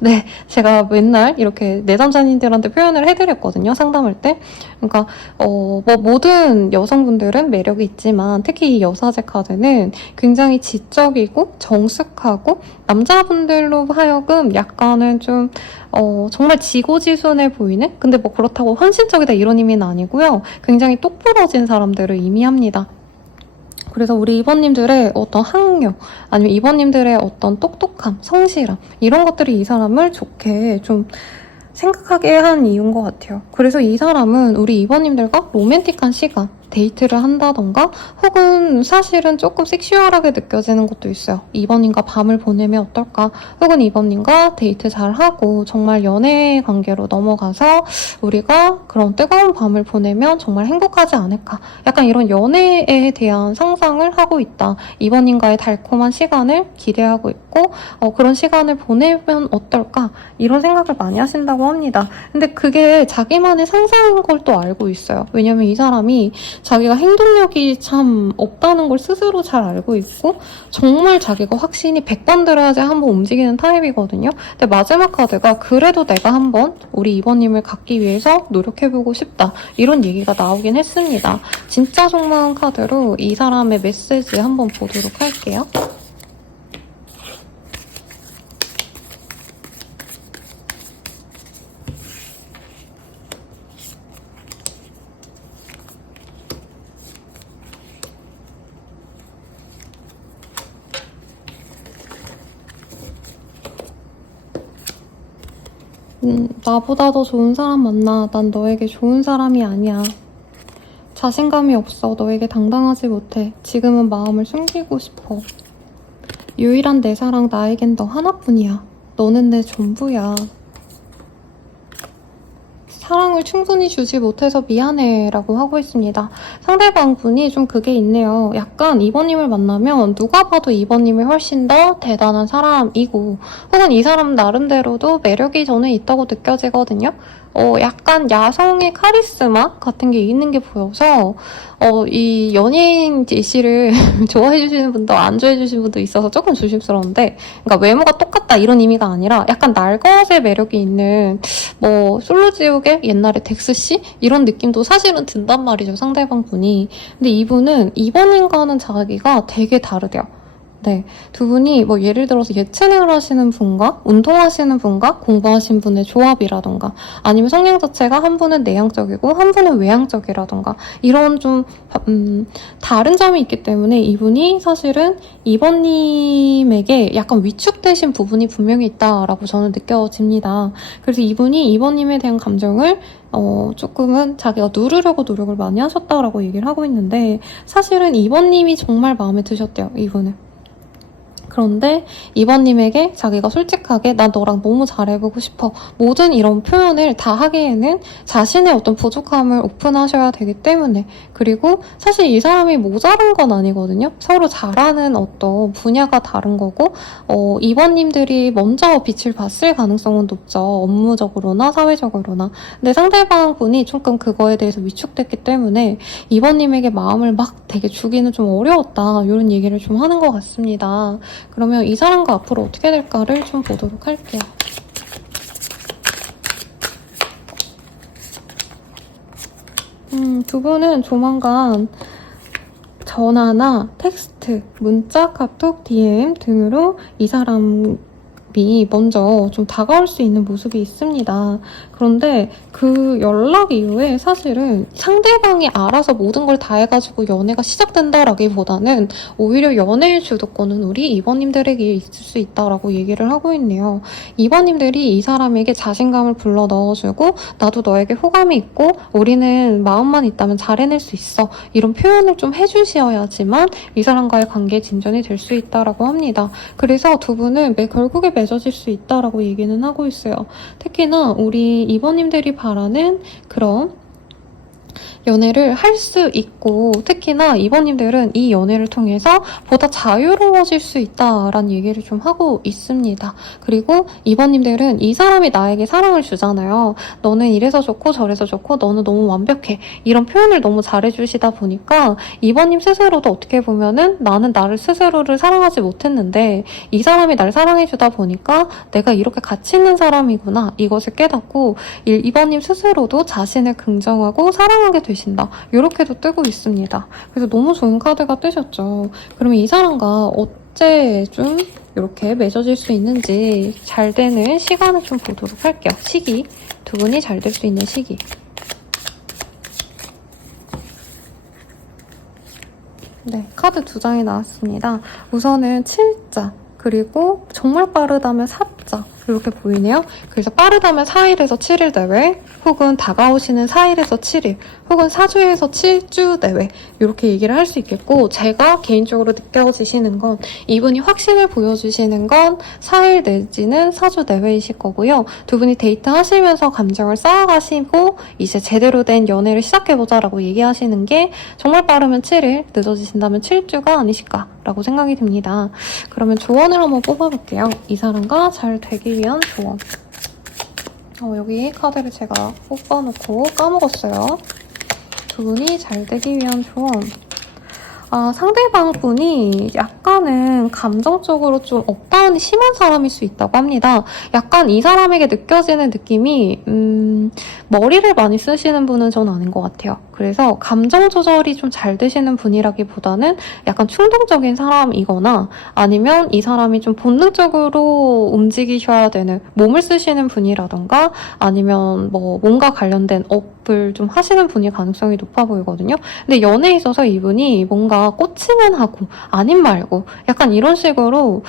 네, 제가 맨날 이렇게 내담자님들한테 표현을 해드렸거든요. 상담할 때. 그러니까 모든 여성분들은 매력이 있지만 특히 이 여사제 카드는 굉장히 지적이고 정숙하고 남자분들로 하여금 약간은 좀 정말 지고지순해 보이는? 근데 뭐 그렇다고 헌신적이다 이런 의미는 아니고요. 굉장히 똑부러진 사람들을 의미합니다. 그래서 우리 2번님들의 어떤 학력 아니면 2번님들의 어떤 똑똑함, 성실함 이런 것들이 이 사람을 좋게 좀 생각하게 한 이유인 것 같아요. 그래서 이 사람은 우리 2번님들과 로맨틱한 시간, 데이트를 한다던가 혹은 사실은 조금 섹슈얼하게 느껴지는 것도 있어요. 2번님과 밤을 보내면 어떨까? 혹은 2번님과 데이트 잘하고 정말 연애 관계로 넘어가서 우리가 그런 뜨거운 밤을 보내면 정말 행복하지 않을까? 약간 이런 연애에 대한 상상을 하고 있다. 2번님과의 달콤한 시간을 기대하고 있고 그런 시간을 보내면 어떨까? 이런 생각을 많이 하신다고 합니다. 근데 그게 자기만의 상상인 걸 또 알고 있어요. 왜냐면 이 사람이 자기가 행동력이 참 없다는 걸 스스로 잘 알고 있고 정말 자기가 확신이 100번 들어야지 한번 움직이는 타입이거든요. 근데 마지막 카드가 그래도 내가 한번 우리 2번님을 갖기 위해서 노력해보고 싶다. 이런 얘기가 나오긴 했습니다. 진짜 속마음 카드로 이 사람의 메시지 한번 보도록 할게요. 나보다 더 좋은 사람 만나. 난 너에게 좋은 사람이 아니야. 자신감이 없어. 너에게 당당하지 못해. 지금은 마음을 숨기고 싶어. 유일한 내 사랑 나에겐 너 하나뿐이야. 너는 내 전부야. 사랑을 충분히 주지 못해서 미안해 라고 하고 있습니다. 상대방 분이 좀 그게 있네요. 약간 2번님을 만나면 누가 봐도 2번님이 훨씬 더 대단한 사람이고 혹은 이 사람 나름대로도 매력이 저는 있다고 느껴지거든요. 약간 야성의 카리스마 같은 게 있는 게 보여서 이 연예인 제시를 좋아해주시는 분도 안 좋아해주시는 분도 있어서 조금 조심스러운데 그러니까 외모가 똑같다 이런 의미가 아니라 약간 날것의 매력이 있는 뭐 솔로지옥의 옛날에 덱스씨? 이런 느낌도 사실은 든단 말이죠, 상대방 분이. 근데 이분은 2번인과는 자기가 되게 다르대요. 네, 두 분이 뭐 예를 들어서 예체능을 하시는 분과 운동하시는 분과 공부하신 분의 조합이라던가 아니면 성향 자체가 한 분은 내향적이고 한 분은 외향적이라던가 이런 좀 다른 점이 있기 때문에 이분이 사실은 2번님에게 약간 위축되신 부분이 분명히 있다라고 저는 느껴집니다. 그래서 이분이 2번님에 대한 감정을 조금은 자기가 누르려고 노력을 많이 하셨다라고 얘기를 하고 있는데 사실은 2번님이 정말 마음에 드셨대요, 이분은. 그런데 2번님에게 자기가 솔직하게 난 너랑 너무 잘해보고 싶어 모든 이런 표현을 다 하기에는 자신의 어떤 부족함을 오픈하셔야 되기 때문에 그리고 사실 이 사람이 모자란 건 아니거든요. 서로 잘하는 어떤 분야가 다른 거고 2번님들이 먼저 빛을 봤을 가능성은 높죠. 업무적으로나 사회적으로나. 근데 상대방 분이 조금 그거에 대해서 위축됐기 때문에 2번님에게 마음을 막 되게 주기는 좀 어려웠다 이런 얘기를 좀 하는 것 같습니다. 그러면 이 사람과 앞으로 어떻게 될까를 좀 보도록 할게요. 두 분은 조만간 전화나 텍스트, 문자, 카톡, DM 등으로 이 사람이 먼저 좀 다가올 수 있는 모습이 있습니다. 그런데 그 연락 이후에 사실은 상대방이 알아서 모든 걸 다 해가지고 연애가 시작된다라기보다는 오히려 연애의 주도권은 우리 2번님들에게 있을 수 있다라고 얘기를 하고 있네요. 2번님들이 이 사람에게 자신감을 불러 넣어주고 나도 너에게 호감이 있고 우리는 마음만 있다면 잘 해낼 수 있어. 이런 표현을 좀 해주셔야지만 이 사람과의 관계 진전이 될 수 있다라고 합니다. 그래서 두 분은 결국에 맺어질 수 있다라고 얘기는 하고 있어요. 특히나 우리 2번님들이 바라는 그런 연애를 할 수 있고 특히나 2번님들은 이 연애를 통해서 보다 자유로워질 수 있다라는 얘기를 좀 하고 있습니다. 그리고 2번님들은 이 사람이 나에게 사랑을 주잖아요. 너는 이래서 좋고 저래서 좋고 너는 너무 완벽해. 이런 표현을 너무 잘해주시다 보니까 2번님 스스로도 어떻게 보면은 나는 나를 스스로를 사랑하지 못했는데 이 사람이 날 사랑해주다 보니까 내가 이렇게 가치 있는 사람이구나 이것을 깨닫고 2번님 스스로도 자신을 긍정하고 사랑하게 되신다. 이렇게도 뜨고 있습니다. 그래서 너무 좋은 카드가 뜨셨죠. 그러면 이 사람과 언제쯤 이렇게 맺어질 수 있는지 잘 되는 시간을 좀 보도록 할게요. 시기. 두 분이 잘 될 수 있는 시기. 네, 카드 두 장이 나왔습니다. 우선은 7자, 그리고 정말 빠르다면 4자, 이렇게 보이네요. 그래서 빠르다면 4일에서 7일 내외, 혹은 다가오시는 4일에서 7일, 혹은 4주에서 7주 내외 이렇게 얘기를 할 수 있겠고, 제가 개인적으로 느껴지시는 건 이분이 확신을 보여주시는 건 4일 내지는 4주 내외이실 거고요. 두 분이 데이트하시면서 감정을 쌓아가시고 이제 제대로 된 연애를 시작해보자라고 얘기하시는 게 정말 빠르면 7일, 늦어지신다면 7주가 아니실까라고 생각이 듭니다. 그러면 조언을 한번 뽑아볼게요. 이 사람과 잘 되기 위한 조언. 여기 카드를 제가 뽑아놓고 까먹었어요. 두 분이 잘 되기 위한 조언. 상대방 분이 약간은 감정적으로 좀 업다운이 심한 사람일 수 있다고 합니다. 약간 이 사람에게 느껴지는 느낌이 머리를 많이 쓰시는 분은 전 아닌 것 같아요. 그래서 감정 조절이 좀 잘 되시는 분이라기보다는 약간 충동적인 사람이거나 아니면 이 사람이 좀 본능적으로 움직이셔야 되는 몸을 쓰시는 분이라던가 아니면 뭐 뭔가 관련된 업을 좀 하시는 분일 가능성이 높아 보이거든요. 근데 연애에 있어서 이분이 뭔가 꽂히면 하고 아님 말고 약간 이런 식으로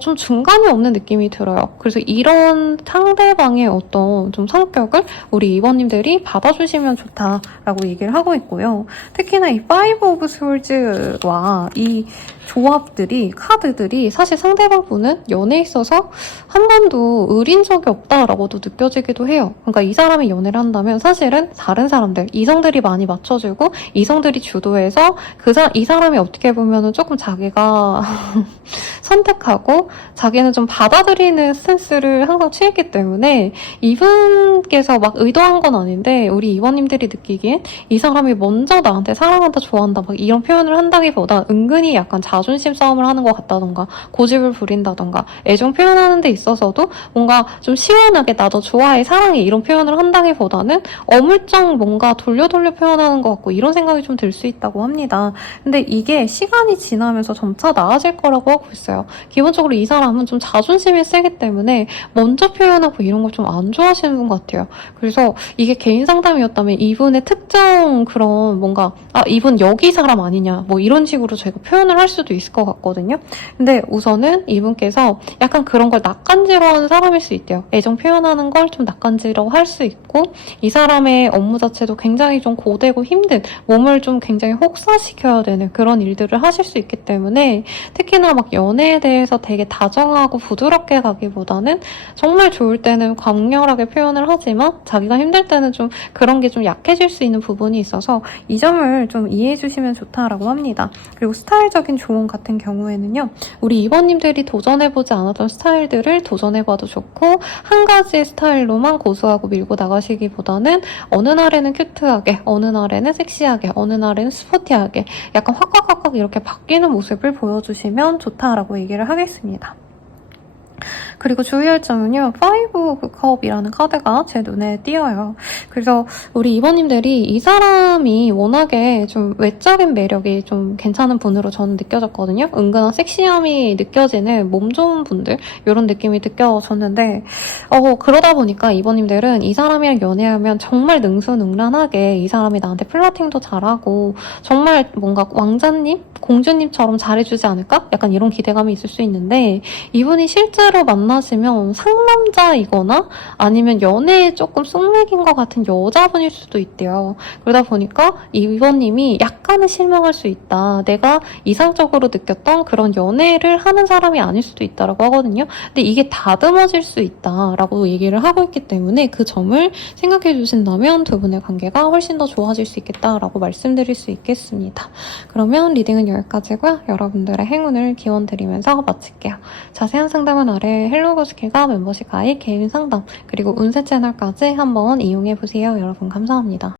좀 중간이 없는 느낌이 들어요. 그래서 이런 상대방의 어떤 좀 성격을 우리 이번님들이 받아주시면 좋다라고 얘기를 하고 있고요. 특히나 이 파이브 오브 스월즈와 이 조합들이, 카드들이 사실 상대방 분은 연애에 있어서 한 번도 의린 적이 없다라고도 느껴지기도 해요. 그러니까 이 사람이 연애를 한다면 사실은 다른 사람들, 이성들이 많이 맞춰주고 이성들이 주도해서 이 사람이 어떻게 보면은 조금 자기가 선택하고 자기는 좀 받아들이는 스탠스를 항상 취했기 때문에 이분께서 막 의도한 건 아닌데 우리 이원님들이 느끼기엔 이 사람이 먼저 나한테 사랑한다, 좋아한다 막 이런 표현을 한다기보다 은근히 약간 자존심 싸움을 하는 것 같다던가 고집을 부린다던가 애정 표현하는 데 있어서도 뭔가 좀 시원하게 나 너 좋아해, 사랑해 이런 표현을 한다기보다는 어물쩍 뭔가 돌려 표현하는 것 같고 이런 생각이 좀 들 수 있다고 합니다. 근데 이게 시간이 지나면서 점차 나아질 거라고 하고 있어요. 기본적으로 이 사람은 좀 자존심이 세기 때문에 먼저 표현하고 이런 걸 좀 안 좋아하시는 분 같아요. 그래서 이게 개인 상담이었다면 이분의 특정 그런 뭔가 이분 여기 사람 아니냐 뭐 이런 식으로 저희가 표현을 할 수도 있을 것 같거든요. 근데 우선은 이분께서 약간 그런 걸 낯간지러워하는 사람일 수 있대요. 애정 표현하는 걸 좀 낯간지러워할 수 있고 이 사람의 업무 자체도 굉장히 좀 고되고 힘든 몸을 좀 굉장히 혹사시켜야 되는 그런 일들을 하실 수 있기 때문에 특히나 막 연애에 대해서 되게 다정하고 부드럽게 가기보다는 정말 좋을 때는 강렬하게 표현을 하지만 자기가 힘들 때는 좀 그런 게 좀 약해질 수 있는 부분이 있어서 이 점을 좀 이해해 주시면 좋다라고 합니다. 그리고 스타일적인 조언 같은 경우에는요. 우리 이번님들이 도전해보지 않았던 스타일들을 도전해봐도 좋고 한 가지 스타일로만 고수하고 밀고 나가시기보다는 어느 날에는 큐트하게, 어느 날에는 섹시하게, 어느 날에는 스포티하게 약간 확확확확 이렇게 바뀌는 모습을 보여주시면 좋다라고 얘기를 하겠습니다. 그리고 주의할 점은요. 파이브 오브 컵이라는 카드가 제 눈에 띄어요. 그래서 우리 이번님들이 이 사람이 워낙에 좀 외적인 매력이 좀 괜찮은 분으로 저는 느껴졌거든요. 은근한 섹시함이 느껴지는 몸 좋은 분들 이런 느낌이 느껴졌는데 그러다 보니까 이번님들은 이 사람이랑 연애하면 정말 능수능란하게 이 사람이 나한테 플러팅도 잘하고 정말 뭔가 왕자님? 공주님처럼 잘해주지 않을까? 약간 이런 기대감이 있을 수 있는데 이분이 실제로 만나시면 상남자이거나 아니면 연애에 조금 쑥맥인 것 같은 여자분일 수도 있대요. 그러다 보니까 이번님이 약간은 실망할 수 있다. 내가 이상적으로 느꼈던 그런 연애를 하는 사람이 아닐 수도 있다라고 하거든요. 근데 이게 다듬어질 수 있다라고 얘기를 하고 있기 때문에 그 점을 생각해 주신다면 두 분의 관계가 훨씬 더 좋아질 수 있겠다라고 말씀드릴 수 있겠습니다. 그러면 리딩은 여기까지고요. 여러분들의 행운을 기원드리면서 마칠게요. 자세한 상담은 아래 헬로고스킬과 멤버십 가입, 개인 상담, 그리고 운세 채널까지 한번 이용해보세요. 여러분 감사합니다.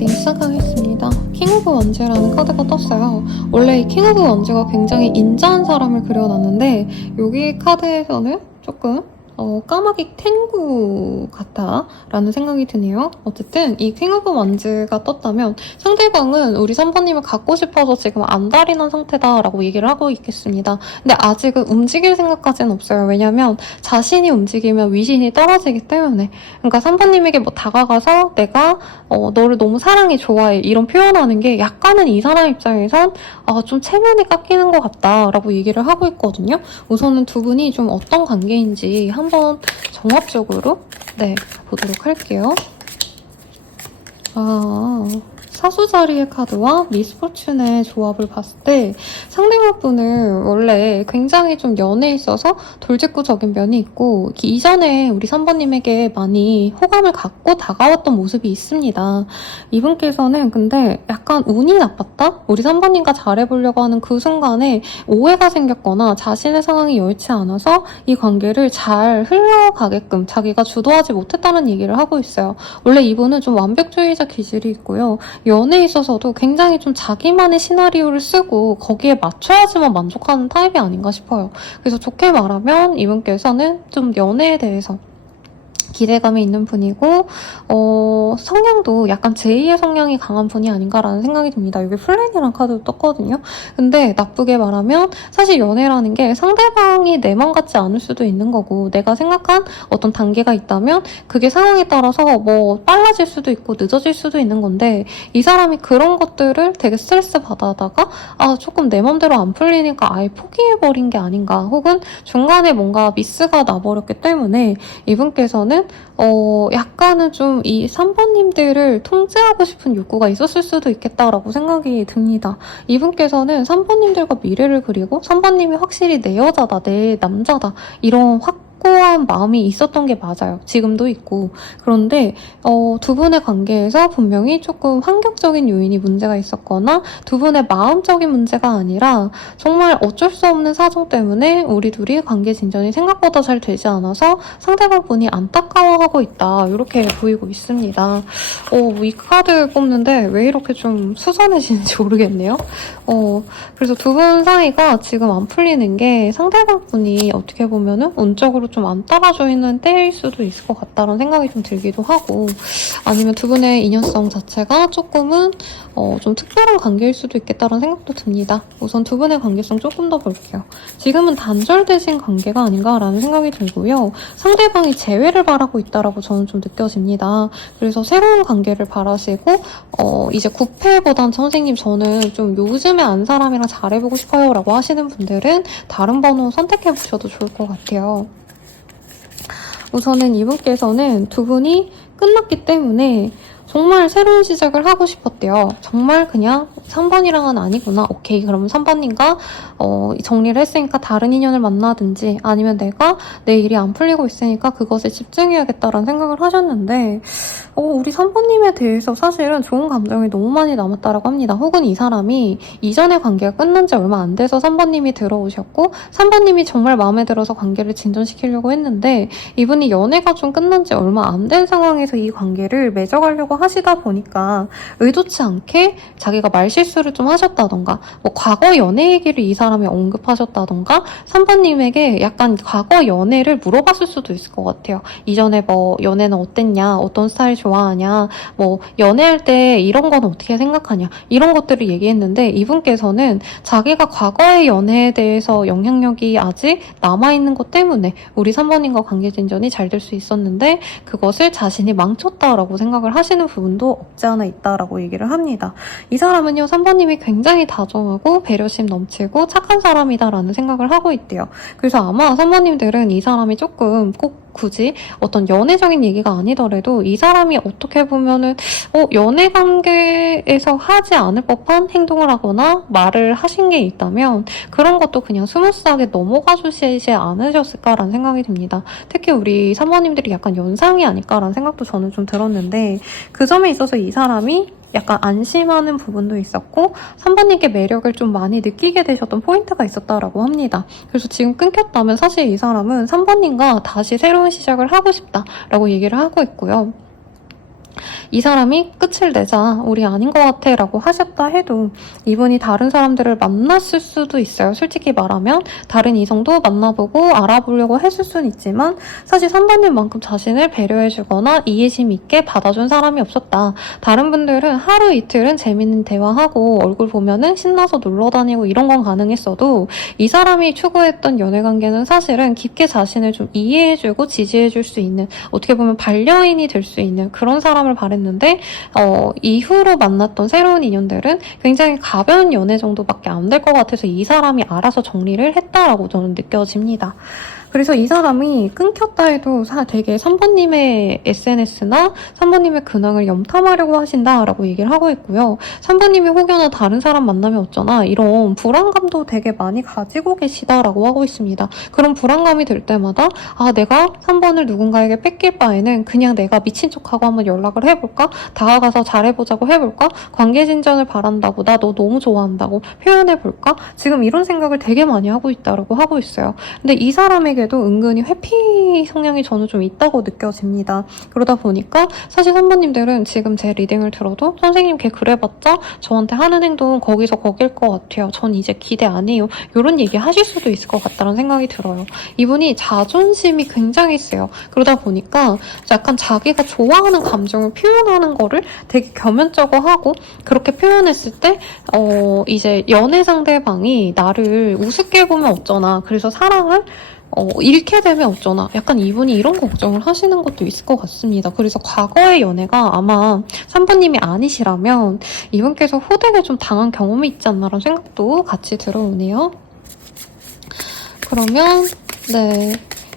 리딩 시작하겠습니다. 킹 오브 원즈라는 카드가 떴어요. 원래 이 킹 오브 원즈가 굉장히 인자한 사람을 그려놨는데 여기 카드에서는 조금 까마귀 탱구 같다라는 생각이 드네요. 어쨌든 이 킹 오브 원즈가 떴다면 상대방은 우리 3번님을 갖고 싶어서 지금 안달이 난 상태다라고 얘기를 하고 있겠습니다. 근데 아직은 움직일 생각까지는 없어요. 왜냐면 자신이 움직이면 위신이 떨어지기 때문에. 그러니까 3번님에게 뭐 다가가서 내가 너를 너무 사랑해, 좋아해 이런 표현하는 게 약간은 이 사람 입장에선 좀 체면이 깎이는 것 같다라고 얘기를 하고 있거든요. 우선은 두 분이 좀 어떤 관계인지 한번 종합적으로 보도록 할게요. 사수자리의 카드와 미스포춘의 조합을 봤을 때 상대방분을 원래 굉장히 좀 연애에 있어서 돌직구적인 면이 있고 이전에 우리 3번님에게 많이 호감을 갖고 다가왔던 모습이 있습니다. 이분께서는 근데 약간 운이 나빴다? 우리 3번님과 잘해보려고 하는 그 순간에 오해가 생겼거나 자신의 상황이 여의치 않아서 이 관계를 잘 흘러가게끔 자기가 주도하지 못했다는 얘기를 하고 있어요. 원래 이분은 좀 완벽주의자 기질이 있고요. 연애에 있어서도 굉장히 좀 자기만의 시나리오를 쓰고 거기에 맞춰야지만 만족하는 타입이 아닌가 싶어요. 그래서 좋게 말하면 이분께서는 좀 연애에 대해서 기대감이 있는 분이고 성향도 약간 제2의 성향이 강한 분이 아닌가라는 생각이 듭니다. 여기 플랜이라는 카드도 떴거든요. 근데 나쁘게 말하면 사실 연애라는 게 상대방이 내 맘 같지 않을 수도 있는 거고 내가 생각한 어떤 단계가 있다면 그게 상황에 따라서 뭐 빨라질 수도 있고 늦어질 수도 있는 건데 이 사람이 그런 것들을 되게 스트레스 받아다가 조금 내 맘대로 안 풀리니까 아예 포기해버린 게 아닌가 혹은 중간에 뭔가 미스가 나버렸기 때문에 이분께서는 약간은 좀 이 3번님들을 통제하고 싶은 욕구가 있었을 수도 있겠다라고 생각이 듭니다. 이분께서는 3번님들과 미래를 그리고 3번님이 확실히 내 여자다, 내 남자다 이런 확고한 마음이 있었던 게 맞아요. 지금도 있고. 그런데 두 분의 관계에서 분명히 조금 환경적인 요인이 문제가 있었거나 두 분의 마음적인 문제가 아니라 정말 어쩔 수 없는 사정 때문에 우리 둘이 관계 진전이 생각보다 잘 되지 않아서 상대방 분이 안타까워하고 있다. 이렇게 보이고 있습니다. 이 카드 뽑는데 왜 이렇게 좀 수선해지는지 모르겠네요. 그래서 두 분 사이가 지금 안 풀리는 게 상대방 분이 어떻게 보면은 운적으로 좀 안 따라줘 있는 때일 수도 있을 것 같다는 생각이 좀 들기도 하고 아니면 두 분의 인연성 자체가 조금은 좀 특별한 관계일 수도 있겠다는 생각도 듭니다. 우선 두 분의 관계성 조금 더 볼게요. 지금은 단절되신 관계가 아닌가라는 생각이 들고요. 상대방이 재회를 바라고 있다라고 저는 좀 느껴집니다. 그래서 새로운 관계를 바라시고 이제 구패보단 선생님 저는 좀 요즘에 안 사람이랑 잘해보고 싶어요 라고 하시는 분들은 다른 번호 선택해보셔도 좋을 것 같아요. 우선은 이분께서는 두 분이 끝났기 때문에 정말 새로운 시작을 하고 싶었대요. 정말 그냥 3번이랑은 아니구나. 오케이, 그러면 3번님과 정리를 했으니까 다른 인연을 만나든지 아니면 내가 내 일이 안 풀리고 있으니까 그것에 집중해야겠다라는 생각을 하셨는데 우리 3번님에 대해서 사실은 좋은 감정이 너무 많이 남았다라고 합니다. 혹은 이 사람이 이전의 관계가 끝난 지 얼마 안 돼서 3번님이 들어오셨고 3번님이 정말 마음에 들어서 관계를 진전시키려고 했는데 이분이 연애가 좀 끝난 지 얼마 안 된 상황에서 이 관계를 맺어가려고 하시다 보니까 의도치 않게 자기가 말실수를 좀 하셨다던가 뭐 과거 연애 얘기를 이 사람이 언급하셨다던가 3번님에게 약간 과거 연애를 물어봤을 수도 있을 것 같아요. 이전에 뭐 연애는 어땠냐, 어떤 스타일 좋아하냐, 뭐 연애할 때 이런 건 어떻게 생각하냐 이런 것들을 얘기했는데 이분께서는 자기가 과거의 연애에 대해서 영향력이 아직 남아있는 것 때문에 우리 3번님과 관계 진전이 잘 될 수 있었는데 그것을 자신이 망쳤다라고 생각을 하시는 부분도 없지 않아 있다라고 얘기를 합니다. 이 사람은요 3번님이 굉장히 다정하고 배려심 넘치고 착한 사람이다라는 생각을 하고 있대요. 그래서 아마 3번님들은 이 사람이 조금 꼭 굳이 어떤 연애적인 얘기가 아니더라도 이 사람이 어떻게 보면은 연애 관계에서 하지 않을 법한 행동을 하거나 말을 하신 게 있다면 그런 것도 그냥 스무스하게 넘어가 주시지 않으셨을까라는 생각이 듭니다. 특히 우리 사모님들이 약간 연상이 아닐까라는 생각도 저는 좀 들었는데 그 점에 있어서 이 사람이 약간 안심하는 부분도 있었고 3번님께 매력을 좀 많이 느끼게 되셨던 포인트가 있었다라고 합니다. 그래서 지금 끊겼다면 사실 이 사람은 3번님과 다시 새로운 시작을 하고 싶다라고 얘기를 하고 있고요. 이 사람이 끝을 내자 우리 아닌 것 같아 라고 하셨다 해도 이분이 다른 사람들을 만났을 수도 있어요. 솔직히 말하면 다른 이성도 만나보고 알아보려고 했을 수는 있지만 사실 3번님만큼 자신을 배려해주거나 이해심 있게 받아준 사람이 없었다. 다른 분들은 하루 이틀은 재밌는 대화하고 얼굴 보면은 신나서 놀러 다니고 이런 건 가능했어도 이 사람이 추구했던 연애관계는 사실은 깊게 자신을 좀 이해해주고 지지해줄 수 있는, 어떻게 보면 반려인이 될 수 있는 그런 사람을 바랬는데 이후로 만났던 새로운 인연들은 굉장히 가벼운 연애 정도밖에 안 될 것 같아서 이 사람이 알아서 정리를 했다라고 저는 느껴집니다. 그래서 이 사람이 끊겼다 해도 되게 3번님의 SNS나 3번님의 근황을 염탐하려고 하신다라고 얘기를 하고 있고요. 3번님이 혹여나 다른 사람 만나면 어쩌나 이런 불안감도 되게 많이 가지고 계시다라고 하고 있습니다. 그런 불안감이 들 때마다 내가 3번을 누군가에게 뺏길 바에는 그냥 내가 미친 척하고 한번 연락을 해볼까? 다가가서 잘해보자고 해볼까? 관계 진전을 바란다고 나 너 너무 좋아한다고 표현해볼까? 지금 이런 생각을 되게 많이 하고 있다라고 하고 있어요. 근데 이 사람에게 도 은근히 회피 성향이 저는 좀 있다고 느껴집니다. 그러다 보니까 사실 3번님들은 지금 제 리딩을 들어도 선생님 걔 그래봤자 저한테 하는 행동 거기서 거길 것 같아요. 전 이제 기대 안 해요. 이런 얘기 하실 수도 있을 것 같다는 생각이 들어요. 이분이 자존심이 굉장히 세요. 그러다 보니까 약간 자기가 좋아하는 감정을 표현하는 거를 되게 겸연쩍어 하고 그렇게 표현했을 때 이제 연애 상대방이 나를 우습게 보면 어쩌나, 그래서 사랑을 잃게 되면 어쩌나, 약간 이분이 이런 걱정을 하시는 것도 있을 것 같습니다. 그래서 과거의 연애가 아마 3번님이 아니시라면 이분께서 호되게 좀 당한 경험이 있지 않나라는 생각도 같이 들어오네요. 그러면 네,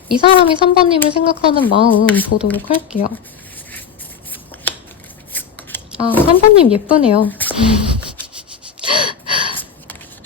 이 사람이 3번님을 생각하는 마음 보도록 할게요. 3번님 예쁘네요.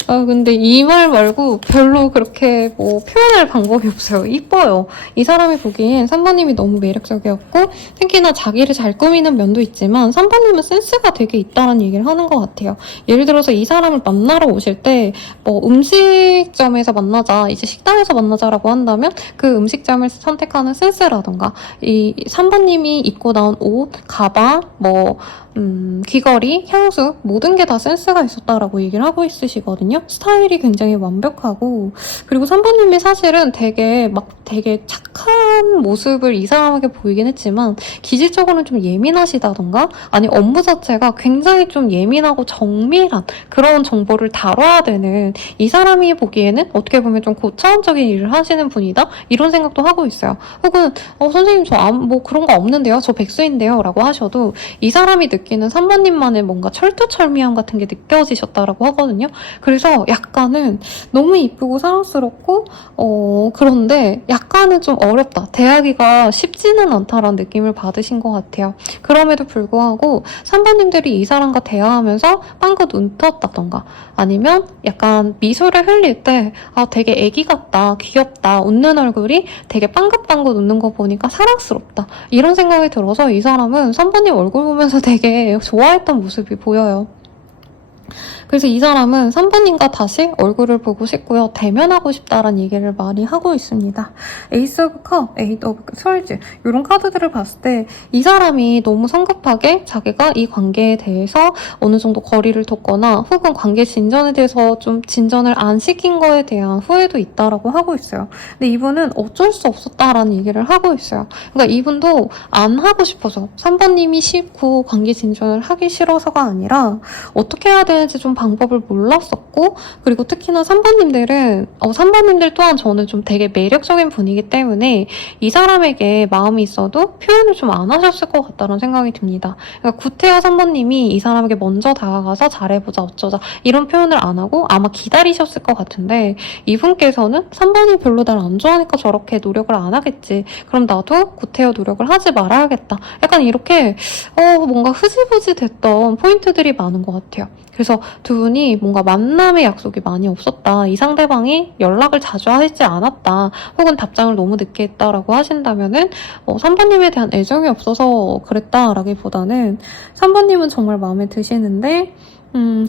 근데 이 말 말고 별로 그렇게 표현할 방법이 없어요. 이뻐요. 이 사람이 보기엔 3번님이 너무 매력적이었고 특히나 자기를 잘 꾸미는 면도 있지만 3번님은 센스가 되게 있다는 얘기를 하는 것 같아요. 예를 들어서 이 사람을 만나러 오실 때 음식점에서 만나자, 이제 식당에서 만나자라고 한다면 그 음식점을 선택하는 센스라던가 이 3번님이 입고 나온 옷, 가방, 귀걸이, 향수 모든 게 다 센스가 있었다라고 얘기를 하고 있으시거든요. 스타일이 굉장히 완벽하고, 그리고 3번님이 사실은 되게 착한 모습을 이 사람에게 보이긴 했지만 기질적으로는 좀 예민하시다던가 아니 업무 자체가 굉장히 좀 예민하고 정밀한 그런 정보를 다뤄야 되는, 이 사람이 보기에는 어떻게 보면 좀 고차원적인 일을 하시는 분이다 이런 생각도 하고 있어요. 혹은 선생님 저 그런 거 없는데요, 저 백수인데요 라고 하셔도 이 사람이 느끼는 3번님만의 뭔가 철두철미함 같은 게 느껴지셨다라고 하거든요. 그래서 약간은 너무 이쁘고 사랑스럽고 그런데 약간은 좀 어렵다, 대하기가 쉽지는 않다라는 느낌을 받으신 것 같아요. 그럼에도 불구하고 3번님들이 이 사람과 대화하면서 빵긋 웃었다던가 아니면 약간 미소를 흘릴 때 되게 애기 같다, 귀엽다, 웃는 얼굴이 되게 빵긋빵긋 웃는 거 보니까 사랑스럽다 이런 생각이 들어서 이 사람은 3번님 얼굴 보면서 되게 좋아했던 모습이 보여요. 그래서 이 사람은 3번님과 다시 얼굴을 보고 싶고요. 대면하고 싶다라는 얘기를 많이 하고 있습니다. 에이스 오브 컵, 에이트 오브 스월즈 이런 카드들을 봤을 때 이 사람이 너무 성급하게 자기가 이 관계에 대해서 어느 정도 거리를 뒀거나 혹은 관계 진전에 대해서 좀 진전을 안 시킨 거에 대한 후회도 있다라고 하고 있어요. 근데 이분은 어쩔 수 없었다라는 얘기를 하고 있어요. 그러니까 이분도 안 하고 싶어서 3번님이 싫고 관계 진전을 하기 싫어서가 아니라 어떻게 해야 되는지 좀 방법을 몰랐었고, 그리고 특히나 3번님들은 3번님들 또한 저는 좀 되게 매력적인 분이기 때문에 이 사람에게 마음이 있어도 표현을 좀 안 하셨을 것 같다는 생각이 듭니다. 그러니까 구태여 3번님이 이 사람에게 먼저 다가가서 잘해보자 어쩌자 이런 표현을 안 하고 아마 기다리셨을 것 같은데 이분께서는 3번이 별로 날 안 좋아하니까 저렇게 노력을 안 하겠지, 그럼 나도 구태여 노력을 하지 말아야겠다, 약간 이렇게 뭔가 흐지부지 됐던 포인트들이 많은 것 같아요. 그래서 두 분이 뭔가 만남의 약속이 많이 없었다, 이 상대방이 연락을 자주 하지 않았다, 혹은 답장을 너무 늦게 했다라고 하신다면은 3번님에 대한 애정이 없어서 그랬다라기보다는 3번님은 정말 마음에 드시는데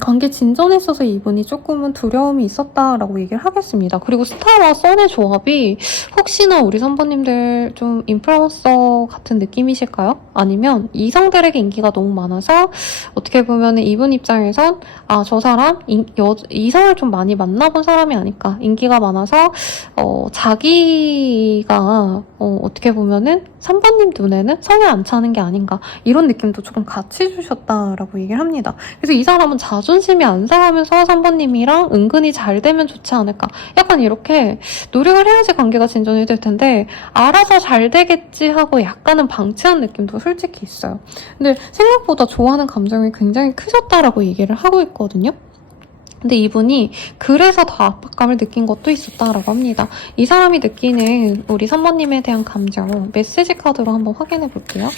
관계 진전에 있어서 이분이 조금은 두려움이 있었다라고 얘기를 하겠습니다. 그리고 스타와 선의 조합이 혹시나 우리 3번님들 좀 인플루언서 같은 느낌이실까요? 아니면 이성들에게 인기가 너무 많아서 어떻게 보면 이분 입장에선 저 사람 이성을 좀 많이 만나본 사람이 아닐까, 인기가 많아서 자기가 어떻게 보면은 3번님 눈에는 성에 안 차는 게 아닌가, 이런 느낌도 조금 같이 주셨다라고 얘기를 합니다. 그래서 이 사람은 자존심이 안 상하면서 3번님이랑 은근히 잘 되면 좋지 않을까, 약간 이렇게 노력을 해야지 관계가 진전이 될 텐데 알아서 잘 되겠지 하고 약간은 방치한 느낌도 솔직히 있어요. 근데 생각보다 좋아하는 감정이 굉장히 크셨다라고 얘기를 하고 있거든요. 근데 이분이 그래서 더 압박감을 느낀 것도 있었다라고 합니다. 이 사람이 느끼는 우리 3번님에 대한 감정, 메시지 카드로 한번 확인해 볼게요.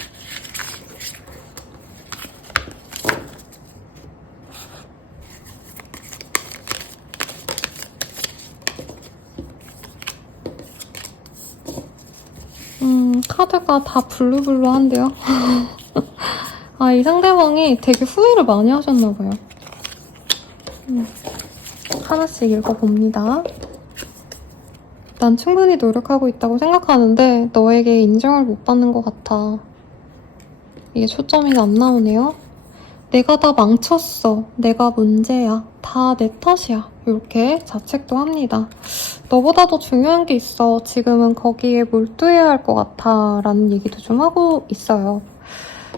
카드가 다 블루블루한데요. 이 상대방이 되게 후회를 많이 하셨나봐요. 하나씩 읽어봅니다. 난 충분히 노력하고 있다고 생각하는데 너에게 인정을 못 받는 것 같아. 이게 초점이 안 나오네요. 내가 다 망쳤어. 내가 문제야. 다 내 탓이야. 이렇게 자책도 합니다. 너보다 더 중요한 게 있어. 지금은 거기에 몰두해야 할 것 같아. 라는 얘기도 좀 하고 있어요.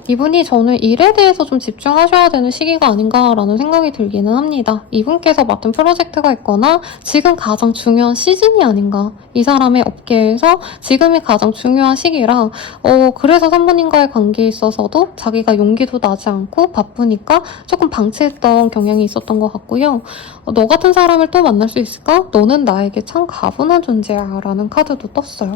이분이 저는 일에 대해서 좀 집중하셔야 되는 시기가 아닌가라는 생각이 들기는 합니다. 이분께서 맡은 프로젝트가 있거나 지금 가장 중요한 시즌이 아닌가. 이 사람의 업계에서 지금이 가장 중요한 시기라 그래서 3번님과의 관계에 있어서도 자기가 용기도 나지 않고 바쁘니까 조금 방치했던 경향이 있었던 것 같고요. 너 같은 사람을 또 만날 수 있을까? 너는 나에게 참 가분한 존재야 라는 카드도 떴어요.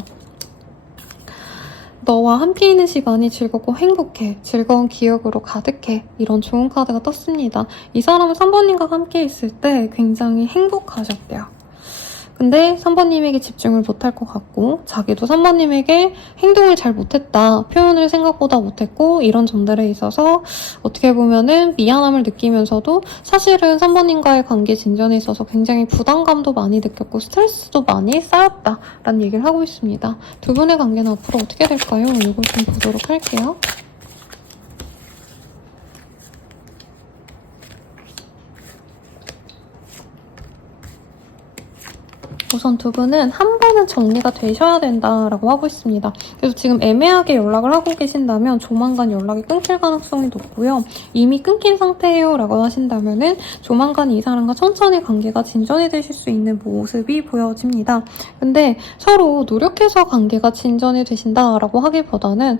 너와 함께 있는 시간이 즐겁고 행복해. 즐거운 기억으로 가득해. 이런 좋은 카드가 떴습니다. 이 사람은 3번님과 함께 있을 때 굉장히 행복하셨대요. 근데 3번님에게 집중을 못할 것 같고 자기도 3번님에게 행동을 잘 못했다, 표현을 생각보다 못했고 이런 점들에 있어서 어떻게 보면은 미안함을 느끼면서도 사실은 3번님과의 관계 진전에 있어서 굉장히 부담감도 많이 느꼈고 스트레스도 많이 쌓였다라는 얘기를 하고 있습니다. 두 분의 관계는 앞으로 어떻게 될까요? 이걸 좀 보도록 할게요. 우선 두 분은 한 번은 정리가 되셔야 된다라고 하고 있습니다. 그래서 지금 애매하게 연락을 하고 계신다면 조만간 연락이 끊길 가능성이 높고요. 이미 끊긴 상태예요 라고 하신다면은 조만간 이 사람과 천천히 관계가 진전이 되실 수 있는 모습이 보여집니다. 근데 서로 노력해서 관계가 진전이 되신다라고 하기보다는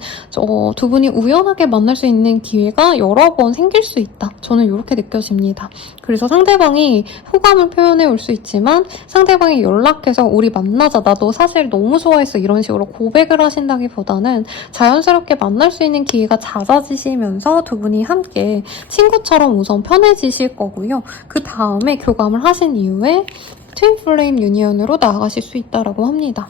두 분이 우연하게 만날 수 있는 기회가 여러 번 생길 수 있다. 저는 이렇게 느껴집니다. 그래서 상대방이 호감을 표현해 올 수 있지만 상대방이 연락해서 우리 만나자, 나 너 사실 너무 좋아했어, 이런 식으로 고백을 하신다기보다는 자연스럽게 만날 수 있는 기회가 잦아지시면서 두 분이 함께 친구처럼 우선 편해지실 거고요. 그 다음에 교감을 하신 이후에 트윈 플레임 유니언으로 나아가실 수 있다고 합니다.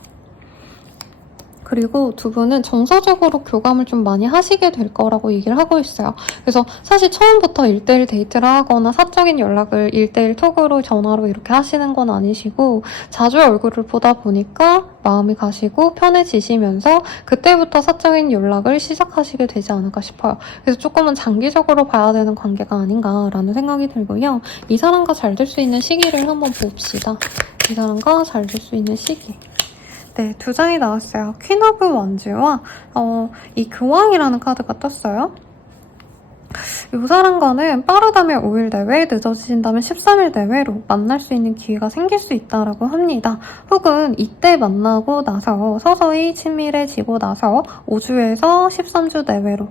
그리고 두 분은 정서적으로 교감을 좀 많이 하시게 될 거라고 얘기를 하고 있어요. 그래서 사실 처음부터 1대1 데이트를 하거나 사적인 연락을 1대1 톡으로 전화로 이렇게 하시는 건 아니시고 자주 얼굴을 보다 보니까 마음이 가시고 편해지시면서 그때부터 사적인 연락을 시작하시게 되지 않을까 싶어요. 그래서 조금은 장기적으로 봐야 되는 관계가 아닌가라는 생각이 들고요. 이 사람과 잘 될 수 있는 시기를 한번 봅시다. 이 사람과 잘 될 수 있는 시기. 네, 두 장이 나왔어요. 퀸 오브 원즈와 이 교황이라는 카드가 떴어요. 이 사람과는 빠르다면 5일 내외, 늦어지신다면 13일 내외로 만날 수 있는 기회가 생길 수 있다고 합니다. 혹은 이때 만나고 나서 서서히 친밀해지고 나서 5주에서 13주 내외로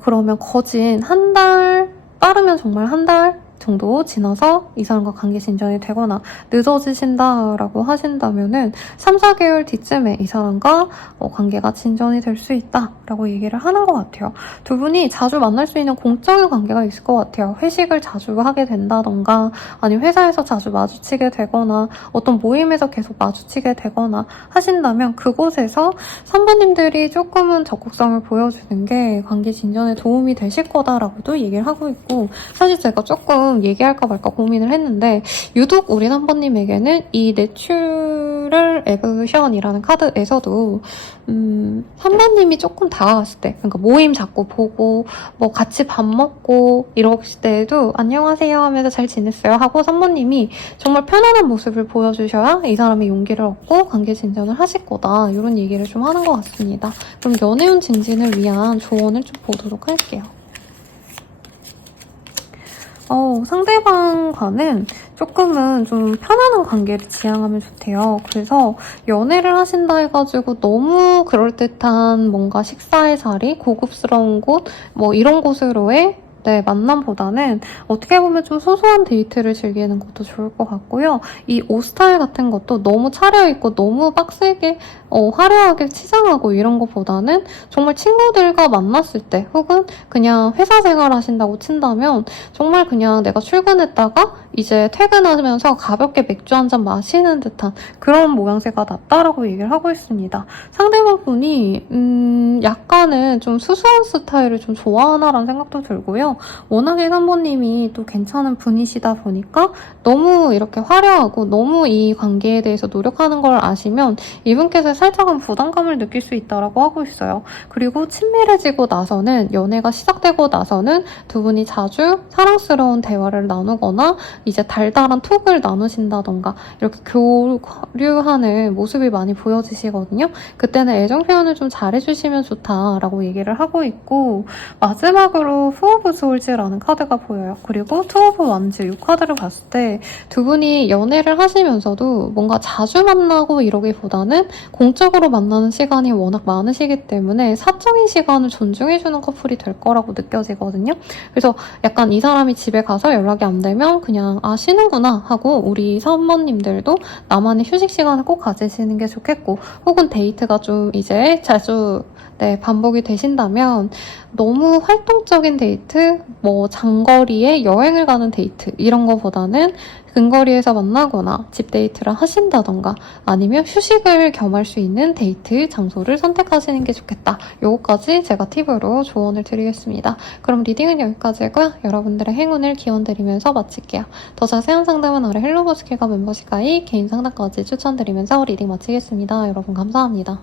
그러면 거진 한 달, 빠르면 정말 한 달 정도 지나서 이 사람과 관계 진전이 되거나 늦어지신다라고 하신다면은 3, 4개월 뒤쯤에 이 사람과 관계가 진전이 될 수 있다라고 얘기를 하는 것 같아요. 두 분이 자주 만날 수 있는 공적인 관계가 있을 것 같아요. 회식을 자주 하게 된다던가 아니면 회사에서 자주 마주치게 되거나 어떤 모임에서 계속 마주치게 되거나 하신다면 그곳에서 3번님들이 조금은 적극성을 보여주는 게 관계 진전에 도움이 되실 거다라고도 얘기를 하고 있고, 사실 제가 조금 얘기할까 말까 고민을 했는데 유독 우리 3번님에게는 이 내추럴 를 에브션이라는 카드에서도 3번님이 조금 다가갔을 때, 그러니까 모임 자꾸 보고 뭐 같이 밥 먹고 이러실 때에도 안녕하세요 하면서 잘 지냈어요 하고 3번님이 정말 편안한 모습을 보여주셔야 이 사람이 용기를 얻고 관계 진전을 하실 거다, 이런 얘기를 좀 하는 것 같습니다. 그럼 연애운 증진을 위한 조언을 좀 보도록 할게요. 상대방과는 조금은 좀 편안한 관계를 지향하면 좋대요. 그래서 연애를 하신다 해가지고 너무 그럴듯한 뭔가 식사의 자리, 고급스러운 곳, 뭐 이런 곳으로의 만남보다는 어떻게 보면 좀 소소한 데이트를 즐기는 것도 좋을 것 같고요. 이 옷 스타일 같은 것도 너무 차려입고 너무 빡세게 화려하게 치장하고 이런 것보다는 정말 친구들과 만났을 때, 혹은 그냥 회사 생활 하신다고 친다면 정말 그냥 내가 출근했다가 이제 퇴근하면서 가볍게 맥주 한 잔 마시는 듯한 그런 모양새가 낫다라고 얘기를 하고 있습니다. 상대방분이 약간은 좀 수수한 스타일을 좀 좋아하나라는 생각도 들고요. 워낙에 사모님이 또 괜찮은 분이시다 보니까 너무 이렇게 화려하고 너무 이 관계에 대해서 노력하는 걸 아시면 이분께서 살짝은 부담감을 느낄 수 있다라고 하고 있어요. 그리고 친밀해지고 나서는, 연애가 시작되고 나서는 두 분이 자주 사랑스러운 대화를 나누거나 이제 달달한 톡을 나누신다던가 이렇게 교류하는 모습이 많이 보여지시거든요. 그때는 애정 표현을 좀 잘해주시면 좋다라고 얘기를 하고 있고, 마지막으로 투 오브 소울즈라는 카드가 보여요. 그리고 투 오브 완즈, 이 카드를 봤을 때 두 분이 연애를 하시면서도 뭔가 자주 만나고 이러기보다는 공적으로 만나는 시간이 워낙 많으시기 때문에 사적인 시간을 존중해주는 커플이 될 거라고 느껴지거든요. 그래서 약간 이 사람이 집에 가서 연락이 안 되면 그냥 쉬는구나 하고, 우리 사모님들도 나만의 휴식 시간을 꼭 가지시는 게 좋겠고, 혹은 데이트가 좀 이제 자주 반복이 되신다면 너무 활동적인 데이트, 뭐 장거리에 여행을 가는 데이트 이런 거보다는 근거리에서 만나거나 집 데이트를 하신다던가 아니면 휴식을 겸할 수 있는 데이트 장소를 선택하시는 게 좋겠다. 요거까지 제가 팁으로 조언을 드리겠습니다. 그럼 리딩은 여기까지고요. 여러분들의 행운을 기원드리면서 마칠게요. 더 자세한 상담은 아래 헬로버스킬과 멤버십 가입, 개인 상담까지 추천드리면서 리딩 마치겠습니다. 여러분 감사합니다.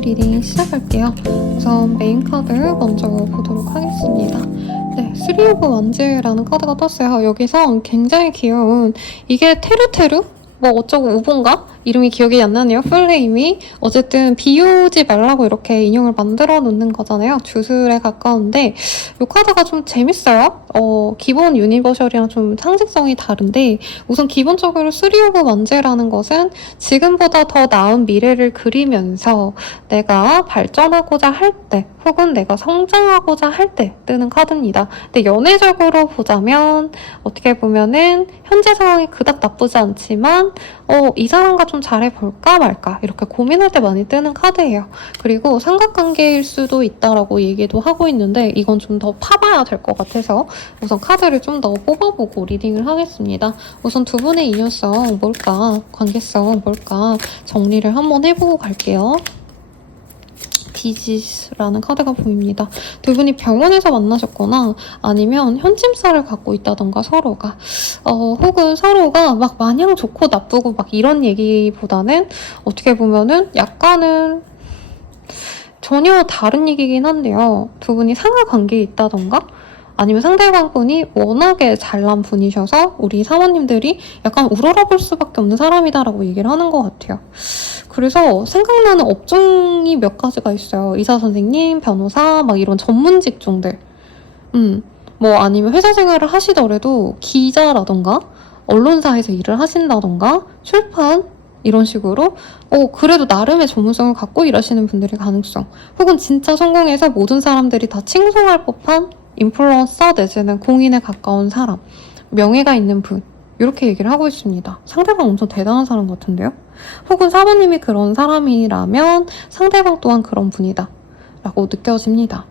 리딩 시작할게요. 우선 메인 카드 먼저 보도록 하겠습니다. 네, 3 오브 원즈라는 카드가 떴어요. 여기서 굉장히 귀여운, 이게 테루테루? 뭐 어쩌고 우본가? 이름이 기억이 안 나네요. 풀네임이. 어쨌든 비우지 말라고 이렇게 인형을 만들어 놓는 거잖아요. 주술에 가까운데 이 카드가 좀 재밌어요. 기본 유니버셜이랑 좀 상징성이 다른데, 우선 기본적으로 3 오브 원즈라는 것은 지금보다 더 나은 미래를 그리면서 내가 발전하고자 할 때, 혹은 내가 성장하고자 할 때 뜨는 카드입니다. 근데 연애적으로 보자면 어떻게 보면은 현재 상황이 그닥 나쁘지 않지만 이 사람과 좀 잘해볼까 말까 이렇게 고민할 때 많이 뜨는 카드예요. 그리고 삼각관계일 수도 있다라고 얘기도 하고 있는데, 이건 좀 더 파봐야 될 것 같아서 우선 카드를 좀 더 뽑아보고 리딩을 하겠습니다. 우선 두 분의 인연성 뭘까, 관계성 뭘까 정리를 한번 해보고 갈게요. 디지스라는 카드가 보입니다. 두 분이 병원에서 만나셨거나 아니면 현침살을 갖고 있다던가 서로가 혹은 서로가 막 마냥 좋고 나쁘고 막 이런 얘기보다는 어떻게 보면은 약간은 전혀 다른 얘기긴 한데요. 두 분이 상하관계에 있다던가 아니면 상대방 분이 워낙에 잘난 분이셔서 우리 사모님들이 약간 우러러볼 수밖에 없는 사람이다라고 얘기를 하는 것 같아요. 그래서 생각나는 업종이 몇 가지가 있어요. 의사 선생님, 변호사, 막 이런 전문 직종들. 뭐 아니면 회사 생활을 하시더라도 기자라던가 언론사에서 일을 하신다던가 출판 이런 식으로 그래도 나름의 전문성을 갖고 일하시는 분들의 가능성, 혹은 진짜 성공해서 모든 사람들이 다 칭송할 법한 인플루언서 내지는 공인에 가까운 사람, 명예가 있는 분, 이렇게 얘기를 하고 있습니다. 상대방 엄청 대단한 사람 같은데요? 혹은 사모님이 그런 사람이라면 상대방 또한 그런 분이다 라고 느껴집니다.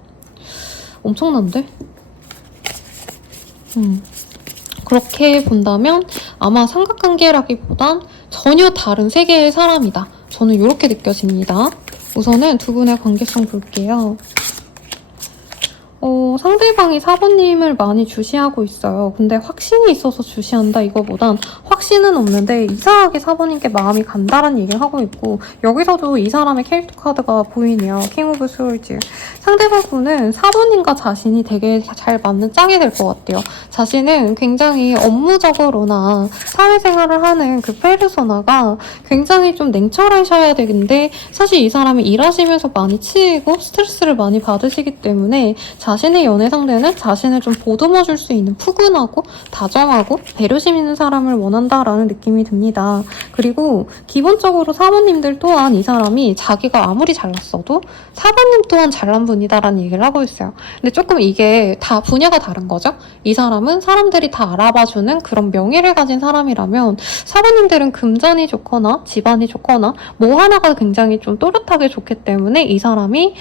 엄청난데? 그렇게 본다면 아마 삼각관계라기보단 전혀 다른 세계의 사람이다. 저는 이렇게 느껴집니다. 우선은 두 분의 관계성 볼게요. 상대방이 사모님을 많이 주시하고 있어요. 근데 확신이 있어서 주시한다 이거보단 확신은 없는데 이상하게 사모님께 마음이 간다라는 얘기를 하고 있고, 여기서도 이 사람의 캐릭터 카드가 보이네요. 킹 오브 스월즈. 상대방 분은 사모님과 자신이 되게 잘 맞는 짝이 될 것 같아요. 자신은 굉장히 업무적으로나 사회생활을 하는 그 페르소나가 굉장히 좀 냉철하셔야 되는데, 사실 이 사람이 일하시면서 많이 치이고 스트레스를 많이 받으시기 때문에 자신의 연애 상대는 자신을 좀 보듬어줄 수 있는 푸근하고 다정하고 배려심 있는 사람을 원한다라는 느낌이 듭니다. 그리고 기본적으로 사모님들 또한 이 사람이 자기가 아무리 잘났어도 사모님 또한 잘난 분이다라는 얘기를 하고 있어요. 근데 조금 이게 다 분야가 다른 거죠. 이 사람은 사람들이 다 알아봐주는 그런 명예를 가진 사람이라면, 사모님들은 금전이 좋거나 집안이 좋거나 뭐 하나가 굉장히 좀 또렷하게 좋기 때문에 이 사람이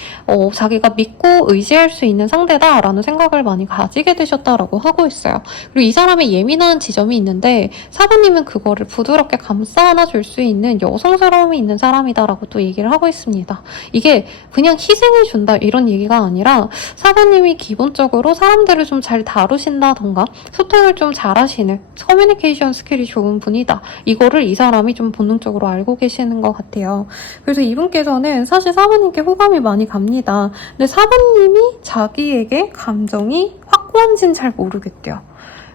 자기가 믿고 의지할 수 있는 상대다라는 생각을 많이 가지게 되셨다라고 하고 있어요. 그리고 이 사람의 예민한 지점이 있는데 사부님은 그거를 부드럽게 감싸 안아줄 수 있는 여성스러움이 있는 사람이다라고 또 얘기를 하고 있습니다. 이게 그냥 희생해준다 이런 얘기가 아니라 사부님이 기본적으로 사람들을 좀 잘 다루신다던가 소통을 좀 잘하시는 커뮤니케이션 스킬이 좋은 분이다. 이거를 이 사람이 좀 본능적으로 알고 계시는 것 같아요. 그래서 이분께서는 사실 사부님께 호감이 많이 갑니다. 근데 사부님이 자기에게 감정이 확고한지는 잘 모르겠대요.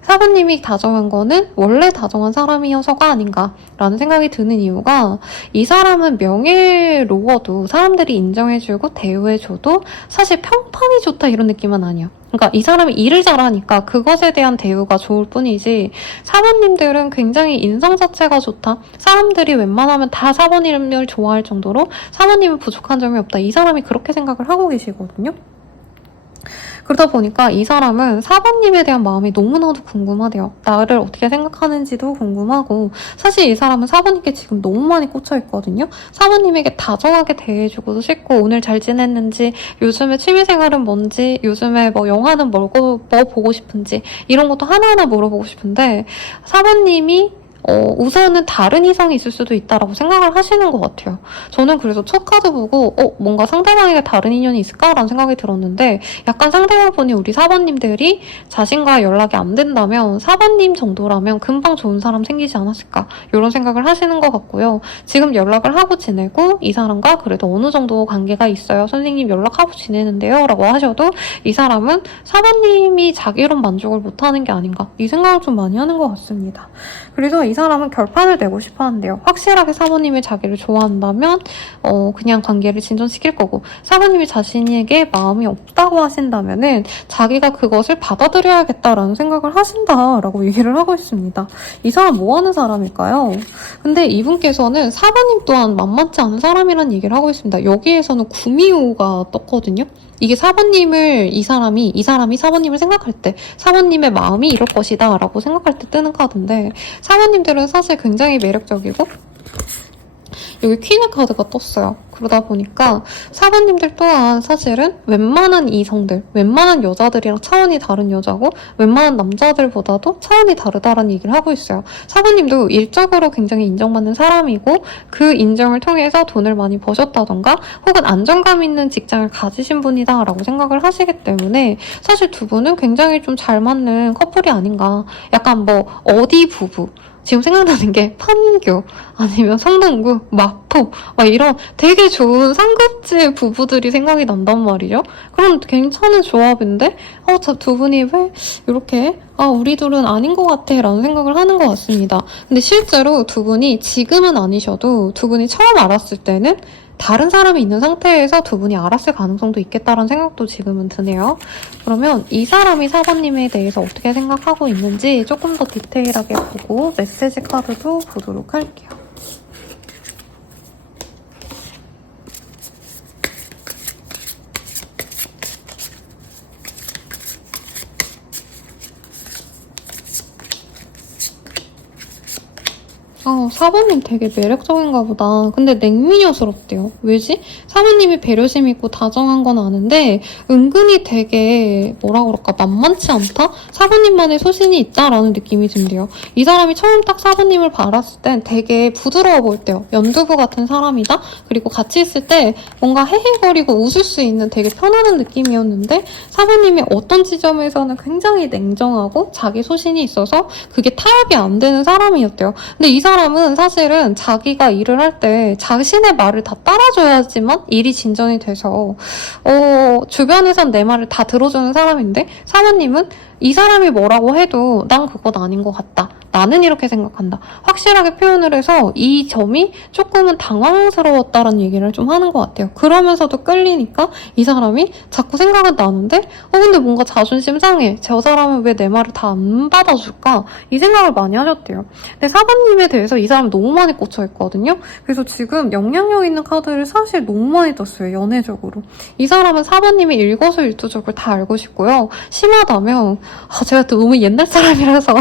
사부님이 다정한 거는 원래 다정한 사람이어서가 아닌가라는 생각이 드는 이유가, 이 사람은 명예로워도 사람들이 인정해주고 대우해줘도 사실 평판이 좋다 이런 느낌은 아니야. 그러니까 이 사람이 일을 잘하니까 그것에 대한 대우가 좋을 뿐이지, 사부님들은 굉장히 인성 자체가 좋다, 사람들이 웬만하면 다 사부님을 좋아할 정도로 사부님은 부족한 점이 없다, 이 사람이 그렇게 생각을 하고 계시거든요. 그러다 보니까 이 사람은 사부님에 대한 마음이 너무나도 궁금하대요. 나를 어떻게 생각하는지도 궁금하고, 사실 이 사람은 사부님께 지금 너무 많이 꽂혀있거든요. 사부님에게 다정하게 대해주고도 싶고, 오늘 잘 지냈는지, 요즘에 취미생활은 뭔지, 요즘에 뭐 영화는 뭐 보고 싶은지 이런 것도 하나하나 물어보고 싶은데, 사부님이 우선은 다른 이성이 있을 수도 있다라고 생각을 하시는 것 같아요. 저는 그래서 첫 카드 보고 뭔가 상대방에게 다른 인연이 있을까라는 생각이 들었는데 약간 상대방 분이 우리 4번님들이 자신과 연락이 안 된다면 4번님 정도라면 금방 좋은 사람 생기지 않았을까 이런 생각을 하시는 것 같고요. 지금 연락을 하고 지내고 이 사람과 그래도 어느 정도 관계가 있어요. 선생님 연락하고 지내는데요 라고 하셔도 이 사람은 4번님이 자기론 만족을 못하는 게 아닌가 이 생각을 좀 많이 하는 것 같습니다. 그래서 이 사람은 결판을 내고 싶어 하는데요. 확실하게 4번님이 자기를 좋아한다면 그냥 관계를 진전시킬 거고 4번님이 자신에게 마음이 없다고 하신다면은 자기가 그것을 받아들여야겠다라는 생각을 하신다라고 얘기를 하고 있습니다. 이 사람 뭐 하는 사람일까요? 근데 이분께서는 4번님 또한 만만치 않은 사람이라는 얘기를 하고 있습니다. 여기에서는 구미호가 떴거든요. 이게 4번님을 이 사람이 4번님을 생각할 때 4번님의 마음이 이럴 것이다 라고 생각할 때 뜨는 카드인데 4번님들은 사실 굉장히 매력적이고 여기 퀸의 카드가 떴어요. 그러다 보니까 4번님들 또한 사실은 웬만한 이성들, 웬만한 여자들이랑 차원이 다른 여자고 웬만한 남자들보다도 차원이 다르다라는 얘기를 하고 있어요. 4번님도 일적으로 굉장히 인정받는 사람이고 그 인정을 통해서 돈을 많이 버셨다던가 혹은 안정감 있는 직장을 가지신 분이다라고 생각을 하시기 때문에 사실 두 분은 굉장히 좀 잘 맞는 커플이 아닌가. 약간 뭐 어디 부부 지금 생각나는 게 판교 아니면 성동구, 마포 막 이런 되게 좋은 상급지 부부들이 생각이 난단 말이죠. 그럼 괜찮은 조합인데 저 두 분이 왜 이렇게 우리 둘은 아닌 것 같아 라는 생각을 하는 것 같습니다. 근데 실제로 두 분이 지금은 아니셔도 두 분이 처음 알았을 때는 다른 사람이 있는 상태에서 두 분이 알았을 가능성도 있겠다라는 생각도 지금은 드네요. 그러면 이 사람이 4번님에 대해서 어떻게 생각하고 있는지 조금 더 디테일하게 보고 메시지 카드도 보도록 할게요. 아, 4번님 되게 매력적인가 보다. 근데 냉미녀스럽대요. 왜지? 4번님이 배려심 있고 다정한 건 아는데 은근히 되게 뭐라 그럴까 만만치 않다? 4번님만의 소신이 있다라는 느낌이 든대요. 이 사람이 처음 딱 4번님을 바랐을 땐 되게 부드러워 보였대요. 연두부 같은 사람이다? 그리고 같이 있을 때 뭔가 헤헤거리고 웃을 수 있는 되게 편안한 느낌이었는데 4번님이 어떤 지점에서는 굉장히 냉정하고 자기 소신이 있어서 그게 타협이 안 되는 사람이었대요. 근데 이 사람은 사실은 자기가 일을 할 때 자신의 말을 다 따라줘야지만 일이 진전이 돼서 주변에선 내 말을 다 들어주는 사람인데 사모님은 이 사람이 뭐라고 해도 난 그건 아닌 것 같다. 나는 이렇게 생각한다. 확실하게 표현을 해서 이 점이 조금은 당황스러웠다라는 얘기를 좀 하는 것 같아요. 그러면서도 끌리니까 이 사람이 자꾸 생각은 나는데 근데 뭔가 자존심 상해. 저 사람은 왜 내 말을 다 안 받아줄까? 이 생각을 많이 하셨대요. 근데 사관님에 대해서 이 사람은 너무 많이 꽂혀있거든요. 그래서 지금 영향력 있는 카드를 사실 너무 많이 떴어요. 연애적으로. 이 사람은 사관님이 일거수일투족을 다 알고 싶고요. 심하다면 제가 또 너무 옛날 사람이라서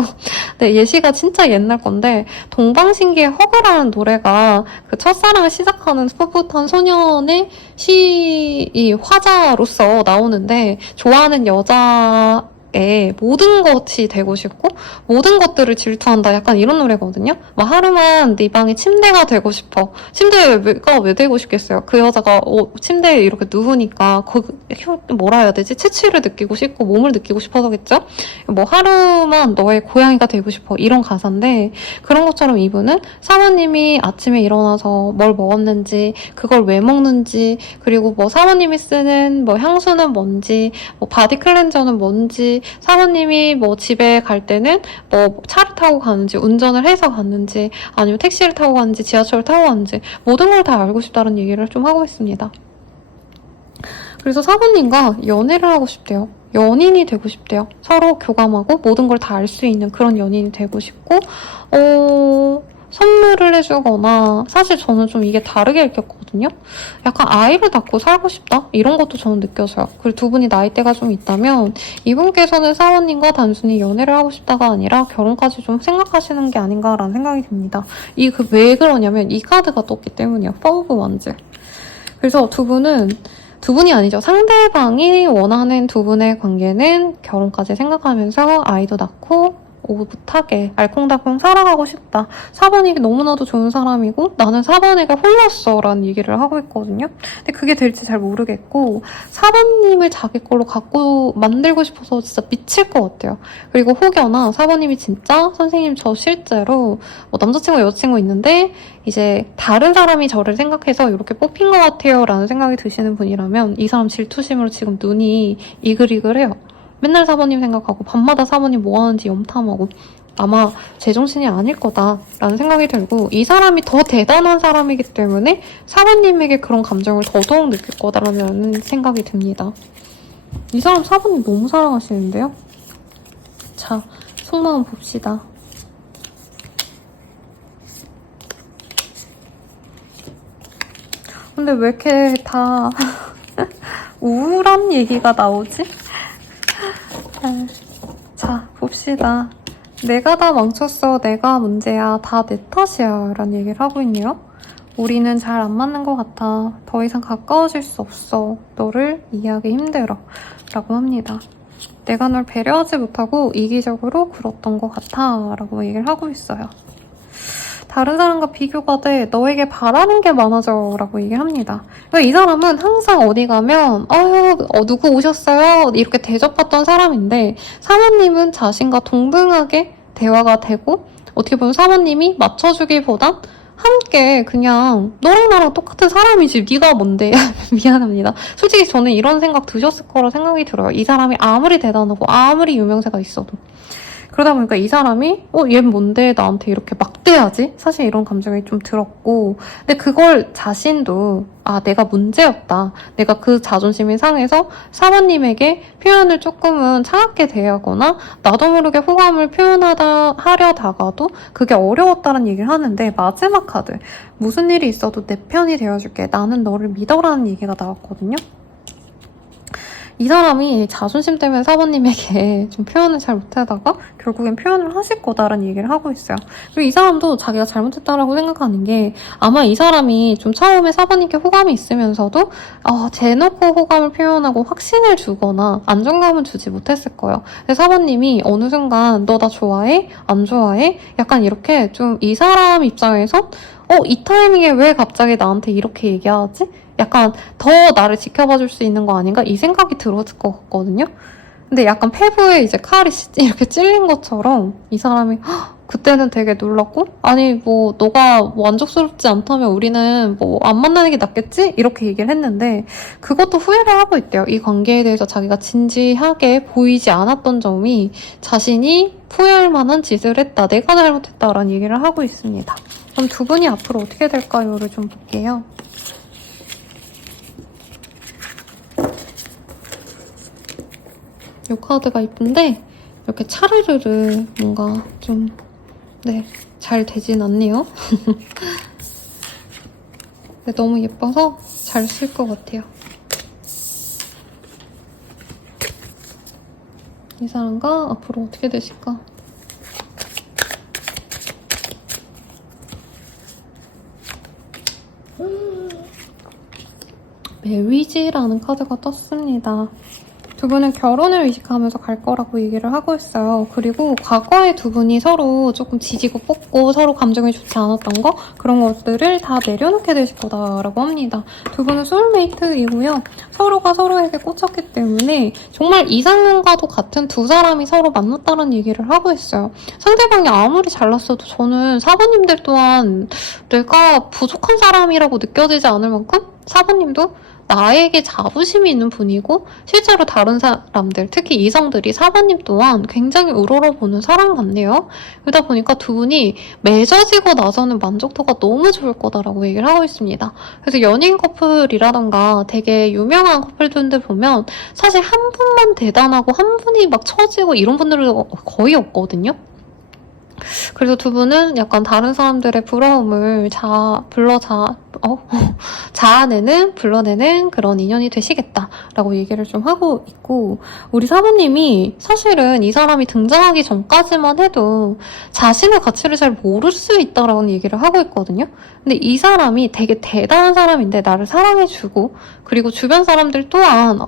네, 예시가 진짜 옛날 건데 동방신기의 허그라는 노래가 그 첫사랑을 시작하는 풋풋한 소년의 이 화자로서 나오는데 좋아하는 여자 모든 것이 되고 싶고 모든 것들을 질투한다 약간 이런 노래거든요. 막 하루만 네 방에 침대가 되고 싶어. 침대가 왜 되고 싶겠어요. 그 여자가 침대에 이렇게 누우니까 뭐라 해야 되지? 채취를 느끼고 싶고 몸을 느끼고 싶어서겠죠? 뭐 하루만 너의 고양이가 되고 싶어 이런 가사인데 그런 것처럼 이분은 사모님이 아침에 일어나서 뭘 먹었는지 그걸 왜 먹는지 그리고 뭐 사모님이 쓰는 뭐 향수는 뭔지 뭐 바디 클렌저는 뭔지 사모님이 뭐 집에 갈 때는 뭐 차를 타고 가는지 운전을 해서 갔는지 아니면 택시를 타고 갔는지 지하철을 타고 갔는지 모든 걸 다 알고 싶다는 얘기를 좀 하고 있습니다. 그래서 사모님과 연애를 하고 싶대요. 연인이 되고 싶대요. 서로 교감하고 모든 걸 다 알 수 있는 그런 연인이 되고 싶고 선물을 해주거나 사실 저는 좀 이게 다르게 읽혔거든요. 약간 아이를 낳고 살고 싶다? 이런 것도 저는 느껴져요. 그리고 두 분이 나이대가 좀 있다면 이분께서는 사원님과 단순히 연애를 하고 싶다가 아니라 결혼까지 좀 생각하시는 게 아닌가라는 생각이 듭니다. 왜 그러냐면 이 카드가 떴기 때문이에요. 파우브 완즈. 그래서 두 분이 아니죠. 상대방이 원하는 두 분의 관계는 결혼까지 생각하면서 아이도 낳고 오붓하게 알콩달콩 살아가고 싶다. 4번이 너무나도 좋은 사람이고 나는 4번에게 홀렸어 라는 얘기를 하고 있거든요. 근데 그게 될지 잘 모르겠고 4번님을 자기 걸로 갖고 만들고 싶어서 진짜 미칠 것 같아요. 그리고 혹여나 4번님이 진짜 선생님 저 실제로 뭐 남자친구 여자친구 있는데 이제 다른 사람이 저를 생각해서 이렇게 뽑힌 것 같아요 라는 생각이 드시는 분이라면 이 사람 질투심으로 지금 눈이 이글이글해요. 맨날 4번님 생각하고 밤마다 4번님 뭐 하는지 염탐하고 아마 제정신이 아닐 거다라는 생각이 들고 이 사람이 더 대단한 사람이기 때문에 4번님에게 그런 감정을 더더욱 느낄 거다라는 생각이 듭니다. 이 사람 4번님 너무 사랑하시는데요? 자, 속마음 봅시다. 근데 왜 이렇게 다 우울한 얘기가 나오지? 자, 봅시다. 내가 다 망쳤어. 내가 문제야. 다 내 탓이야. 라는 얘기를 하고 있네요. 우리는 잘 안 맞는 것 같아. 더 이상 가까워질 수 없어. 너를 이해하기 힘들어. 라고 합니다. 내가 널 배려하지 못하고 이기적으로 굴었던 것 같아. 라고 얘기를 하고 있어요. 다른 사람과 비교가 돼. 너에게 바라는 게 많아져. 라고 얘기를 합니다. 이 사람은 항상 어디 가면 누구 오셨어요? 이렇게 대접받던 사람인데 사모님은 자신과 동등하게 대화가 되고 어떻게 보면 사모님이 맞춰주기보단 함께 그냥 너랑 나랑 똑같은 사람이지 네가 뭔데. 미안합니다. 솔직히 저는 이런 생각 드셨을 거라 생각이 들어요. 이 사람이 아무리 대단하고 아무리 유명세가 있어도 그러다 보니까 이 사람이 얘 뭔데 나한테 이렇게 막 대하지? 사실 이런 감정이 좀 들었고 근데 그걸 자신도 내가 문제였다. 내가 그 자존심이 상해서 사모님에게 표현을 조금은 차갑게 대하거나 나도 모르게 호감을 하려다가도 그게 어려웠다는 얘기를 하는데 마지막 카드 무슨 일이 있어도 내 편이 되어줄게. 나는 너를 믿어라는 얘기가 나왔거든요. 이 사람이 자존심 때문에 사모님에게 좀 표현을 잘 못하다가 결국엔 표현을 하실 거다라는 얘기를 하고 있어요. 그리고 이 사람도 자기가 잘못했다라고 생각하는 게 아마 이 사람이 좀 처음에 사모님께 호감이 있으면서도 대놓고 호감을 표현하고 확신을 주거나 안정감을 주지 못했을 거예요. 근데 사모님이 어느 순간 너 나 좋아해? 안 좋아해? 약간 이렇게 좀 이 사람 입장에서 이 타이밍에 왜 갑자기 나한테 이렇게 얘기하지? 약간 더 나를 지켜봐줄 수 있는 거 아닌가? 이 생각이 들었을 것 같거든요? 근데 약간 폐부에 이제 칼이 이렇게 찔린 것처럼 이 사람이 그때는 되게 놀랐고 아니 뭐 너가 만족스럽지 않다면 우리는 뭐 안 만나는 게 낫겠지? 이렇게 얘기를 했는데 그것도 후회를 하고 있대요. 이 관계에 대해서 자기가 진지하게 보이지 않았던 점이 자신이 후회할 만한 짓을 했다. 내가 잘못했다라는 얘기를 하고 있습니다. 그럼 두 분이 앞으로 어떻게 될까요?를 좀 볼게요. 이 카드가 이쁜데 이렇게 차르르르 뭔가 좀 잘 되진 않네요. 근데 너무 예뻐서 잘 쓸 것 같아요. 이 사람과 앞으로 어떻게 되실까? 메리지라는 카드가 떴습니다. 두 분은 결혼을 의식하면서 갈 거라고 얘기를 하고 있어요. 그리고 과거에 두 분이 서로 조금 지지고 볶고 서로 감정이 좋지 않았던 거 그런 것들을 다 내려놓게 되실 거다라고 합니다. 두 분은 소울메이트이고요. 서로가 서로에게 꽂혔기 때문에 정말 이상형과도 같은 두 사람이 서로 만났다는 얘기를 하고 있어요. 상대방이 아무리 잘났어도 저는 사부님들 또한 내가 부족한 사람이라고 느껴지지 않을 만큼 사부님도 나에게 자부심이 있는 분이고 실제로 다른 사람들, 특히 이성들이 4번님 또한 굉장히 우러러보는 사람 같네요. 그러다 보니까 두 분이 맺어지고 나서는 만족도가 너무 좋을 거다라고 얘기를 하고 있습니다. 그래서 연인 커플이라던가 되게 유명한 커플들인데 보면 사실 한 분만 대단하고 한 분이 막 처지고 이런 분들은 거의 없거든요. 그래서 두 분은 약간 다른 사람들의 부러움을 불러내는 그런 인연이 되시겠다라고 얘기를 좀 하고 있고 우리 사모님이 사실은 이 사람이 등장하기 전까지만 해도 자신의 가치를 잘 모를 수 있다라는 얘기를 하고 있거든요. 근데 이 사람이 되게 대단한 사람인데 나를 사랑해주고 그리고 주변 사람들 또한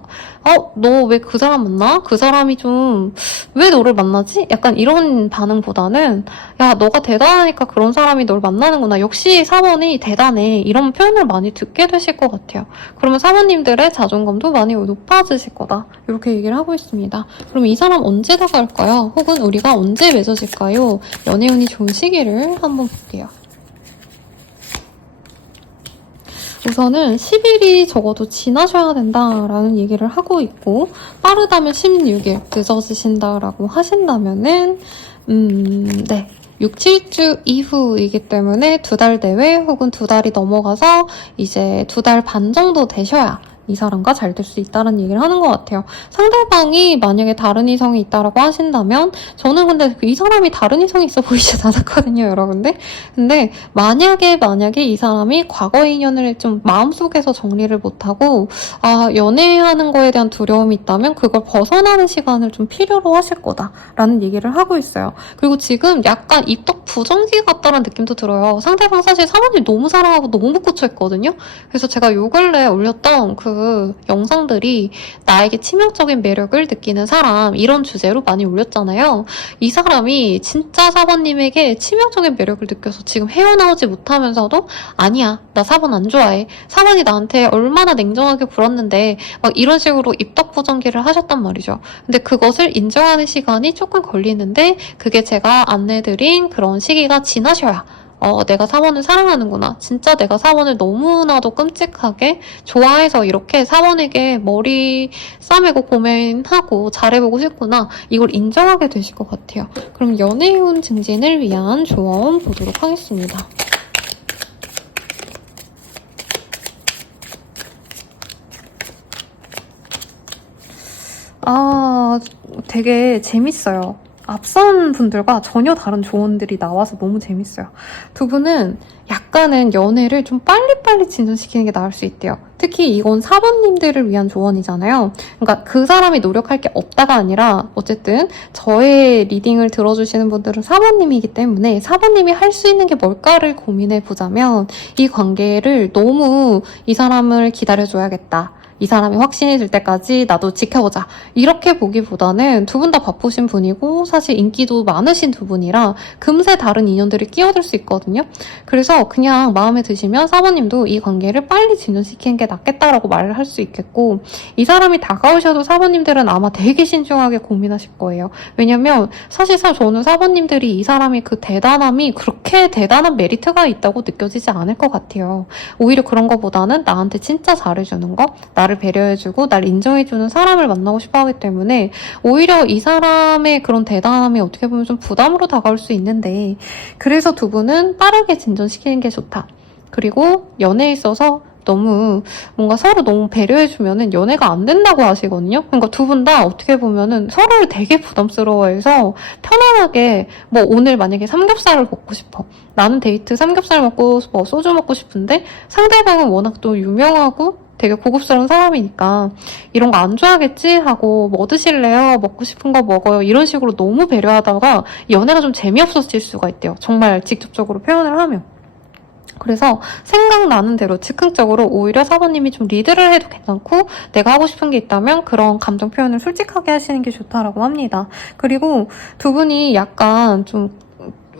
너 왜 그 사람 만나? 그 사람이 좀, 왜 너를 만나지? 약간 이런 반응보다는, 야, 너가 대단하니까 그런 사람이 널 만나는구나. 역시 사원이 대단해. 이런 표현을 많이 듣게 되실 것 같아요. 그러면 사원님들의 자존감도 많이 높아지실 거다. 이렇게 얘기를 하고 있습니다. 그럼 이 사람 언제 다가올까요? 혹은 우리가 언제 맺어질까요? 연애운이 좋은 시기를 한번 볼게요. 우선은 10일이 적어도 지나셔야 된다라는 얘기를 하고 있고, 빠르다면 16일 늦어지신다라고 하신다면은 네. 6, 7주 이후이기 때문에 2달 내외 혹은 2달이 넘어가서 이제 2달 반 정도 되셔야 이 사람과 잘 될 수 있다는 얘기를 하는 것 같아요. 상대방이 만약에 다른 이성이 있다라고 하신다면 저는 근데 이 사람이 다른 이성이 있어 보이진 않았거든요, 여러분들. 근데 만약에 이 사람이 과거 인연을 좀 마음속에서 정리를 못하고 연애하는 거에 대한 두려움이 있다면 그걸 벗어나는 시간을 좀 필요로 하실 거다라는 얘기를 하고 있어요. 그리고 지금 약간 입덕 부정기 같다는 느낌도 들어요. 상대방 사실 사모님 너무 사랑하고 너무 꽂혀 있거든요. 그래서 제가 요 근래 올렸던 그 영상들이 나에게 치명적인 매력을 느끼는 사람 이런 주제로 많이 올렸잖아요. 이 사람이 진짜 사번님에게 치명적인 매력을 느껴서 지금 헤어나오지 못하면서도 아니야, 나 사번 안 좋아해. 사번이 나한테 얼마나 냉정하게 굴었는데 막 이런 식으로 입덕부정기를 하셨단 말이죠. 근데 그것을 인정하는 시간이 조금 걸리는데 그게 제가 안내드린 그런 시기가 지나셔야 내가 사원을 사랑하는구나. 진짜 내가 사원을 너무나도 끔찍하게 좋아해서 이렇게 사원에게 머리 싸매고 고민하고 잘해보고 싶구나. 이걸 인정하게 되실 것 같아요. 그럼 연애운 증진을 위한 조언 보도록 하겠습니다. 되게 재밌어요. 앞선 분들과 전혀 다른 조언들이 나와서 너무 재밌어요. 두 분은 약간은 연애를 좀 빨리빨리 진전시키는 게 나을 수 있대요. 특히 이건 사번님들을 위한 조언이잖아요. 그러니까 그 사람이 노력할 게 없다가 아니라 어쨌든 저의 리딩을 들어주시는 분들은 사번님이기 때문에 사번님이 할 수 있는 게 뭘까를 고민해 보자면 이 관계를 너무 이 사람을 기다려줘야겠다. 이 사람이 확신이 들 때까지 나도 지켜보자. 이렇게 보기보다는 두 분 다 바쁘신 분이고 사실 인기도 많으신 두 분이라 금세 다른 인연들이 끼어들 수 있거든요. 그래서 그냥 마음에 드시면 사모님도 이 관계를 빨리 진전시키는 게 낫겠다라고 말을 할 수 있겠고 이 사람이 다가오셔도 사모님들은 아마 되게 신중하게 고민하실 거예요. 왜냐면 사실상 저는 사모님들이 이 사람이 그 대단함이 그렇게 대단한 메리트가 있다고 느껴지지 않을 것 같아요. 오히려 그런 거보다는 나한테 진짜 잘해주는 거, 나를 배려해주고 날 인정해주는 사람을 만나고 싶어 하기 때문에 오히려 이 사람의 그런 대단함이 어떻게 보면 좀 부담으로 다가올 수 있는데 그래서 두 분은 빠르게 진전시키는 게 좋다. 그리고 연애에 있어서 너무 뭔가 서로 너무 배려해주면은 연애가 안 된다고 하시거든요. 그러니까 두 분 다 어떻게 보면은 서로를 되게 부담스러워해서 편안하게 뭐 오늘 만약에 삼겹살을 먹고 싶어. 나는 데이트 삼겹살 먹고 뭐 소주 먹고 싶은데 상대방은 워낙 또 유명하고 되게 고급스러운 사람이니까 이런 거 안 좋아하겠지 하고 뭐 드실래요? 먹고 싶은 거 먹어요. 이런 식으로 너무 배려하다가 연애가 좀 재미없어질 수가 있대요. 정말 직접적으로 표현을 하면. 그래서 생각나는 대로 즉흥적으로 오히려 사모님이 좀 리드를 해도 괜찮고 내가 하고 싶은 게 있다면 그런 감정 표현을 솔직하게 하시는 게 좋다라고 합니다. 그리고 두 분이 약간 좀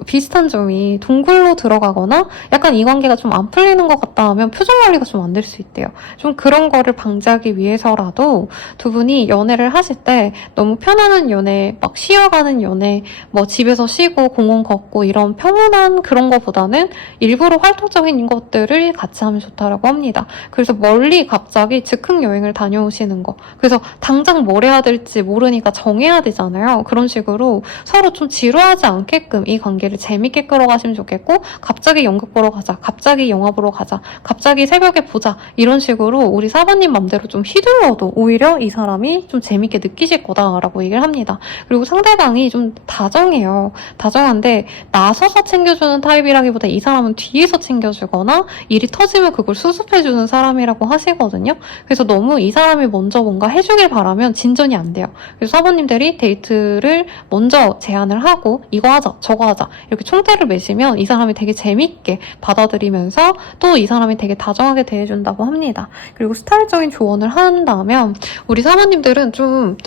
비슷한 점이 동굴로 들어가거나 약간 이 관계가 좀 안 풀리는 것 같다 하면 표정 관리가 좀 안 될 수 있대요. 좀 그런 거를 방지하기 위해서라도 두 분이 연애를 하실 때 너무 편안한 연애, 막 쉬어가는 연애, 뭐 집에서 쉬고 공원 걷고 이런 평온한 그런 거보다는 일부러 활동적인 것들을 같이 하면 좋다라고 합니다. 그래서 멀리 갑자기 즉흥 여행을 다녀오시는 거. 그래서 당장 뭘 해야 될지 모르니까 정해야 되잖아요. 그런 식으로 서로 좀 지루하지 않게끔 이 관계를 재밌게 끌어가시면 좋겠고 갑자기 연극 보러 가자, 갑자기 영화 보러 가자, 갑자기 새벽에 보자 이런 식으로 우리 사부님 맘대로 좀 휘둘러도 오히려 이 사람이 좀 재밌게 느끼실 거다라고 얘기를 합니다. 그리고 상대방이 좀 다정해요. 다정한데 나서서 챙겨주는 타입이라기보다 이 사람은 뒤에서 챙겨주거나 일이 터지면 그걸 수습해주는 사람이라고 하시거든요. 그래서 너무 이 사람이 먼저 뭔가 해주길 바라면 진전이 안 돼요. 그래서 사부님들이 데이트를 먼저 제안을 하고 이거 하자 저거 하자 이렇게 총대를 매시면 이 사람이 되게 재밌게 받아들이면서 또 이 사람이 되게 다정하게 대해준다고 합니다. 그리고 스타일적인 조언을 한다면 우리 사모님들은 좀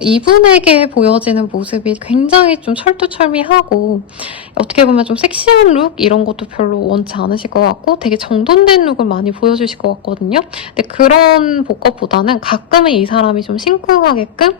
이분에게 보여지는 모습이 굉장히 좀 철두철미하고 어떻게 보면 좀 섹시한 룩 이런 것도 별로 원치 않으실 것 같고 되게 정돈된 룩을 많이 보여주실 것 같거든요. 근데 그런 것보다는 가끔은 이 사람이 좀 심쿵하게끔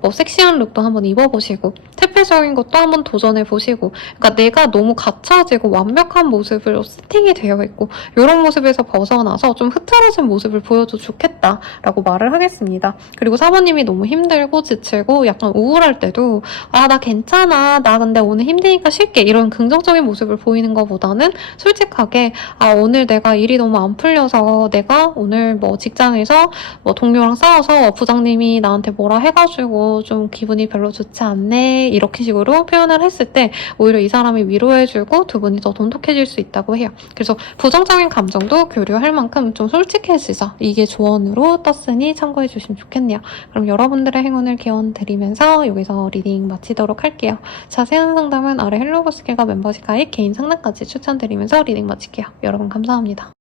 뭐 섹시한 룩도 한번 입어보시고 퇴폐적인 것도 한번 도전해보시고 그러니까 내가 너무 갖춰지고 완벽한 모습으로 세팅이 되어 있고 이런 모습에서 벗어나서 좀 흐트러진 모습을 보여도 좋겠다라고 말을 하겠습니다. 그리고 사모님이 너무 힘들고 지치고 약간 우울할 때도 나 괜찮아. 나 근데 오늘 힘드니까 쉴게. 이런 긍정적인 모습을 보이는 것보다는 솔직하게 오늘 내가 일이 너무 안 풀려서 내가 오늘 뭐 직장에서 뭐 동료랑 싸워서 부장님이 나한테 뭐라 해가지고 좀 기분이 별로 좋지 않네. 이렇게 식으로 표현을 했을 때 오히려 이 사람이 위로해주고 두 분이 더 돈독해질 수 있다고 해요. 그래서 부정적인 감정도 교류할 만큼 좀 솔직해지자. 이게 조언으로 떴으니 참고해주시면 좋겠네요. 그럼 여러분들의 행운을 기원드리면서 여기서 리딩 마치도록 할게요. 자세한 상담은 아래 헬로버스킬과 멤버십 가입 개인 상담까지 추천드리면서 리딩 마칠게요. 여러분 감사합니다.